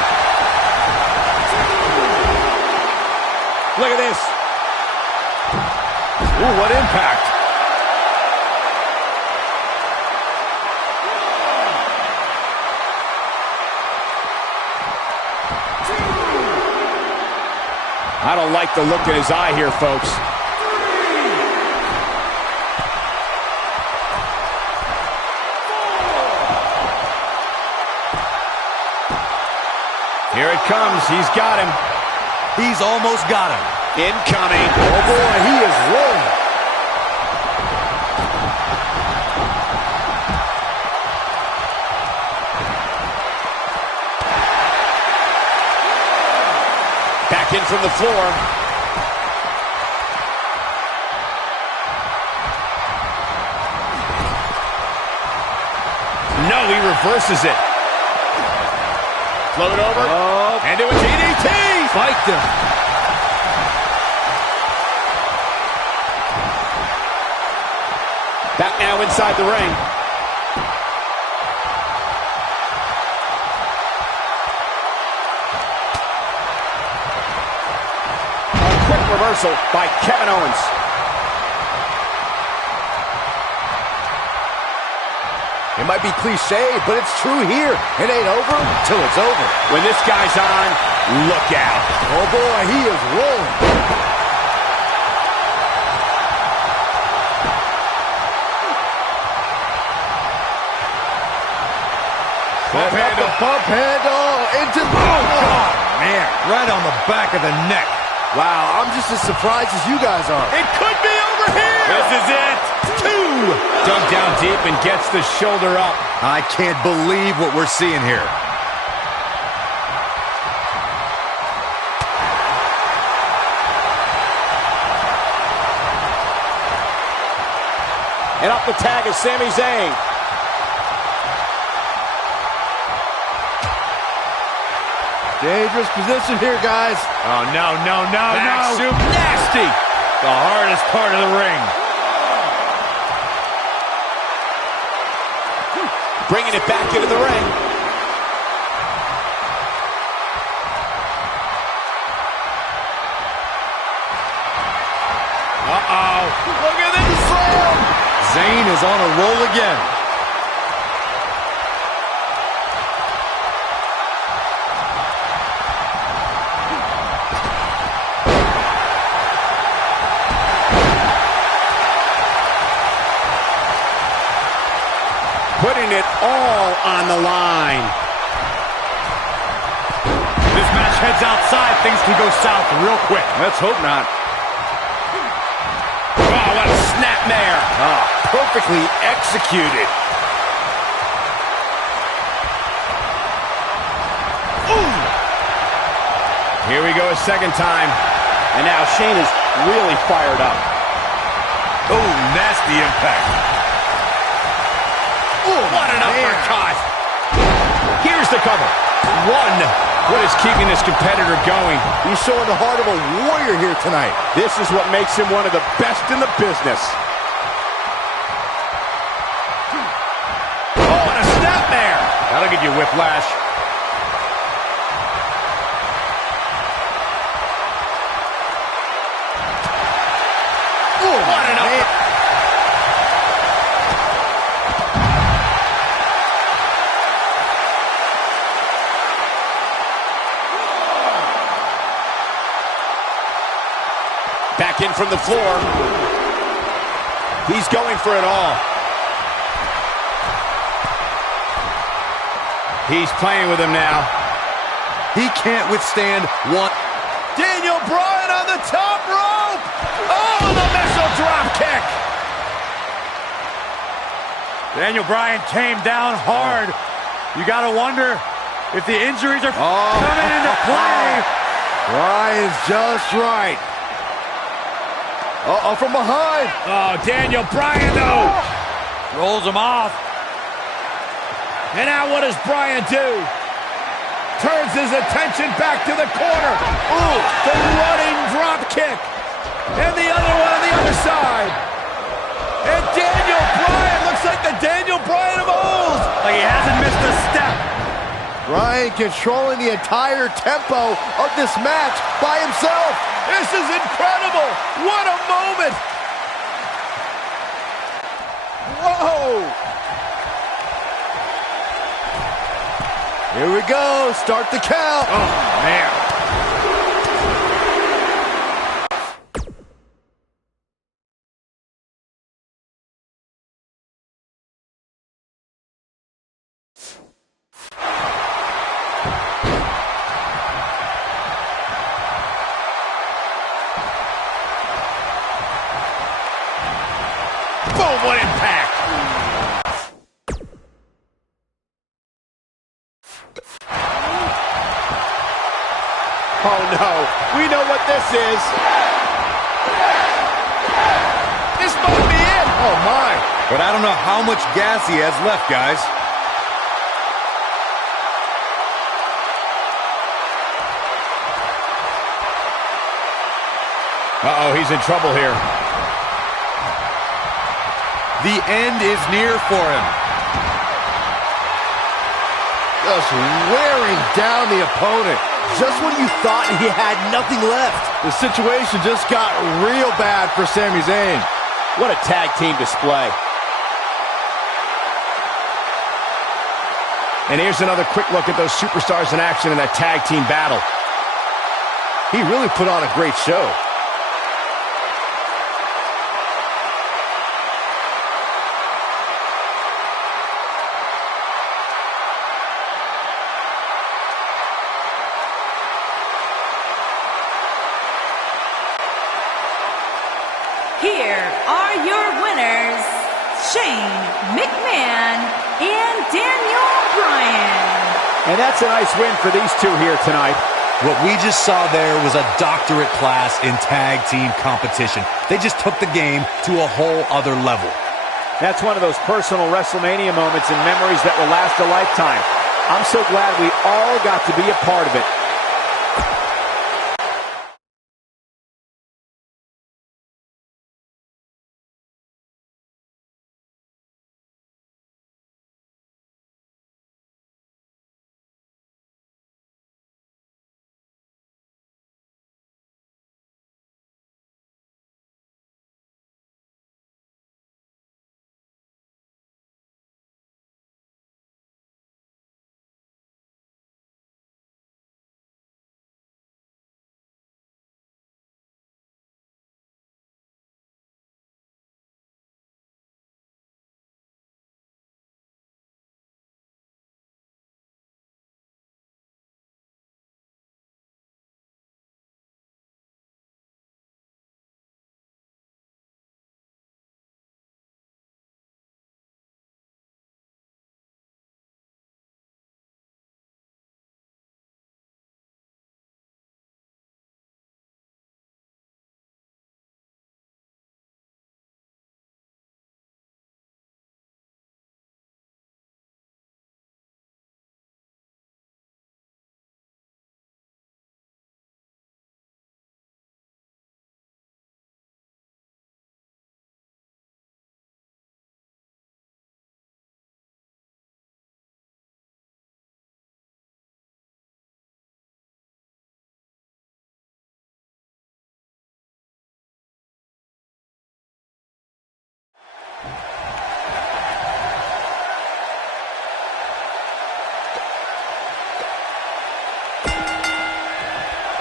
Look at this. Ooh, what impact. I don't like the look in his eye here, folks. Here it comes. He's got him. He's almost got him. Incoming. Oh, boy, he is rolling. Back in from the floor. No, he reverses it. Float over. Oh. And do a DDT. Spiked him. Back now inside the ring. A quick reversal by Kevin Owens. It might be cliche, but it's true here. It ain't over till it's over. When this guy's on, look out. Oh, boy, he is rolling. Bump handle. Bump handle into the... Oh, God, man. Right on the back of the neck. Wow, I'm just as surprised as you guys are. It could be over here. This is it. 2. Dug down deep and gets the shoulder up. I can't believe what we're seeing here. And up the tag is Sami Zayn. Dangerous position here, guys. Oh, no. Back soup. Nasty. The hardest part of the ring. bringing it back into the ring. Uh-oh. Look at this slam. Zayn is on a roll again. Putting it all on the line. This match heads outside. Things can go south real quick. Let's hope not. Oh, what a snapmare. Perfectly executed. Ooh. Here we go a second time. And now Shane is really fired up. Oh, nasty impact. Ooh, what an uppercut. Here's the cover. One. What is keeping this competitor going? He's showing the heart of a warrior here tonight. This is what makes him one of the best in the business. Oh, and a snapmare. That'll get you whiplash. Ooh, what an uppercut. Back in from the floor. He's going for it all. He's playing with him now. He can't withstand one. Daniel Bryan on the top rope. Oh, the missile drop kick. Daniel Bryan came down hard. You got to wonder if the injuries are coming into play. Bryan's just right. Uh-oh, from behind. Oh, Daniel Bryan, though. Rolls him off. And now what does Bryan do? Turns his attention back to the corner. Ooh, the running drop kick. And the other one on the other side. And Daniel Bryan looks like the Daniel Bryan of old. Like he hasn't missed a step. Bryan controlling the entire tempo of this match by himself. This is incredible. What a moment. Whoa. Here we go. Start the count. Oh, man. Boom, what impact. Oh, no. We know what this is. This might be it. Oh, my. But I don't know how much gas he has left, guys. Uh-oh, he's in trouble here. The end is near for him. Just wearing down the opponent. Just when you thought he had nothing left. The situation just got real bad for Sami Zayn. What a tag team display. And here's another quick look at those superstars in action in that tag team battle. He really put on a great show. Here are your winners, Shane McMahon and Daniel Bryan. And that's a nice win for these two here tonight. What we just saw there was a doctorate class in tag team competition. They just took the game to a whole other level. That's one of those personal WrestleMania moments and memories that will last a lifetime. I'm so glad we all got to be a part of it.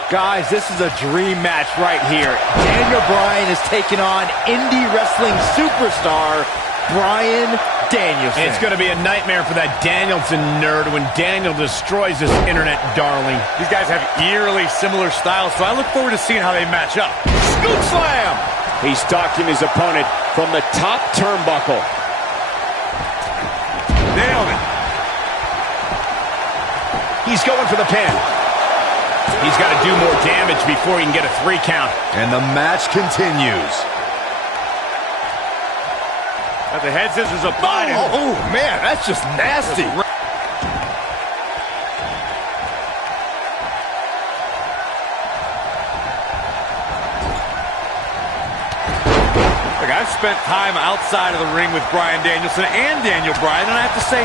Guys, this is a dream match right here. Daniel Bryan is taking on indie wrestling superstar Bryan Danielson. It's going to be a nightmare for that Danielson nerd when Daniel destroys this internet darling. These guys have eerily similar styles, so I look forward to seeing how they match up. Scoop slam! He's stalking his opponent from the top turnbuckle. Nailed it. He's going for the pin. He's got to do more damage before he can get a 3 count. And the match continues. Got the head scissors applied. Oh, man, that's just nasty. Look, I've spent time outside of the ring with Bryan Danielson and Daniel Bryan, and I have to say,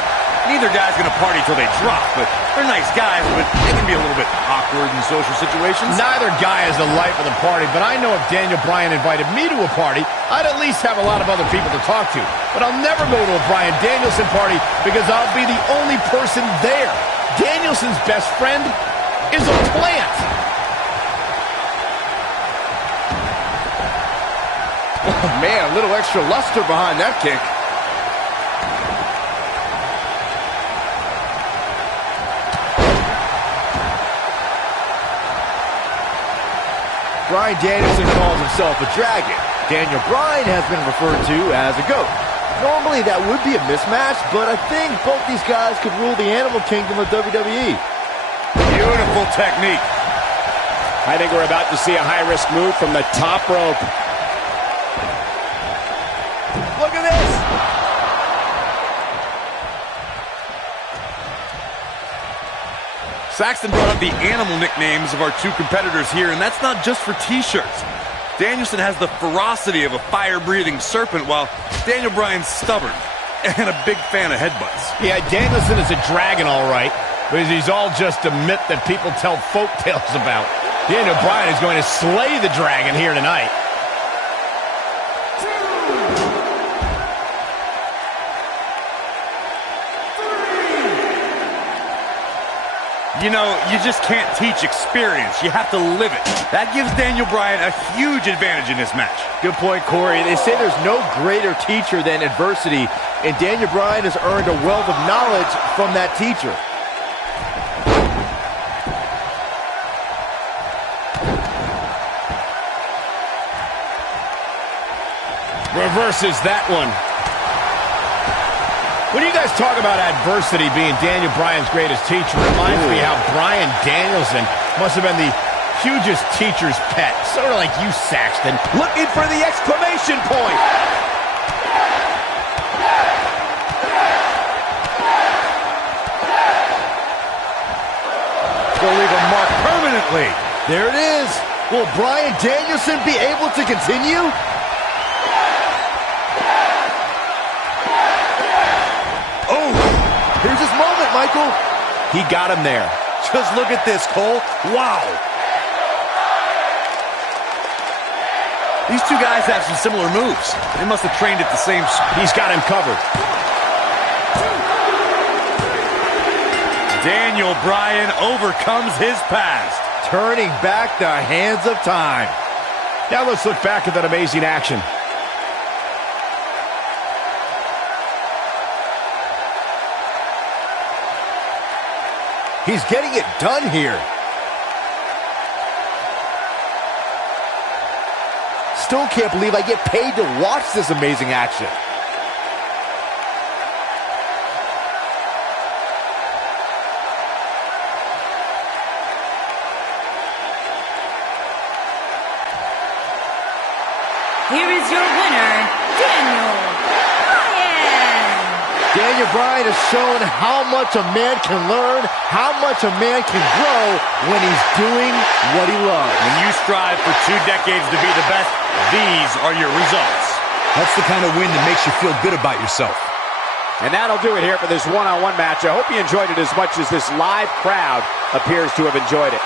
neither guy's going to party till they drop, but they're nice guys, but they can be a little bit awkward in social situations. Neither guy is the life of the party, but I know if Daniel Bryan invited me to a party, I'd at least have a lot of other people to talk to. But I'll never go to a Bryan Danielson party because I'll be the only person there. Danielson's best friend is a plant. Oh, man, a little extra luster behind that kick. Bryan Danielson calls himself a dragon. Daniel Bryan has been referred to as a goat. Normally that would be a mismatch, but I think both these guys could rule the animal kingdom of WWE. Beautiful technique. I think we're about to see a high-risk move from the top rope. Look at this! Saxton brought up the animal nicknames of our two competitors here, and that's not just for t-shirts. Danielson has the ferocity of a fire-breathing serpent, while Daniel Bryan's stubborn and a big fan of headbutts. Yeah, Danielson is a dragon, all right, but he's all just a myth that people tell folk tales about. Daniel Bryan is going to slay the dragon here tonight. You know, you just can't teach experience. You have to live it. That gives Daniel Bryan a huge advantage in this match. Good point, Corey. They say there's no greater teacher than adversity, and Daniel Bryan has earned a wealth of knowledge from that teacher. Reverses that one. When you guys talk about adversity being Daniel Bryan's greatest teacher, it reminds me how Bryan Danielson must have been the hugest teacher's pet. Sort of like you, Saxton. Looking for the exclamation point. Gonna leave a mark permanently. There it is. Will Bryan Danielson be able to continue? Here's his moment, Michael. He got him there. Just look at this, Cole. Wow. These two guys have some similar moves. They must have trained at the same school. He's got him covered. Daniel Bryan overcomes his past. Turning back the hands of time. Now let's look back at that amazing action. He's getting it done here. Still can't believe I get paid to watch this amazing action. Here is your winner, Daniel Bryan. Daniel Bryan has shown how much a man can learn, how much a man can grow when he's doing what he loves. When you strive for 2 decades to be the best, these are your results. That's the kind of win that makes you feel good about yourself. And that'll do it here for this one-on-one match. I hope you enjoyed it as much as this live crowd appears to have enjoyed it.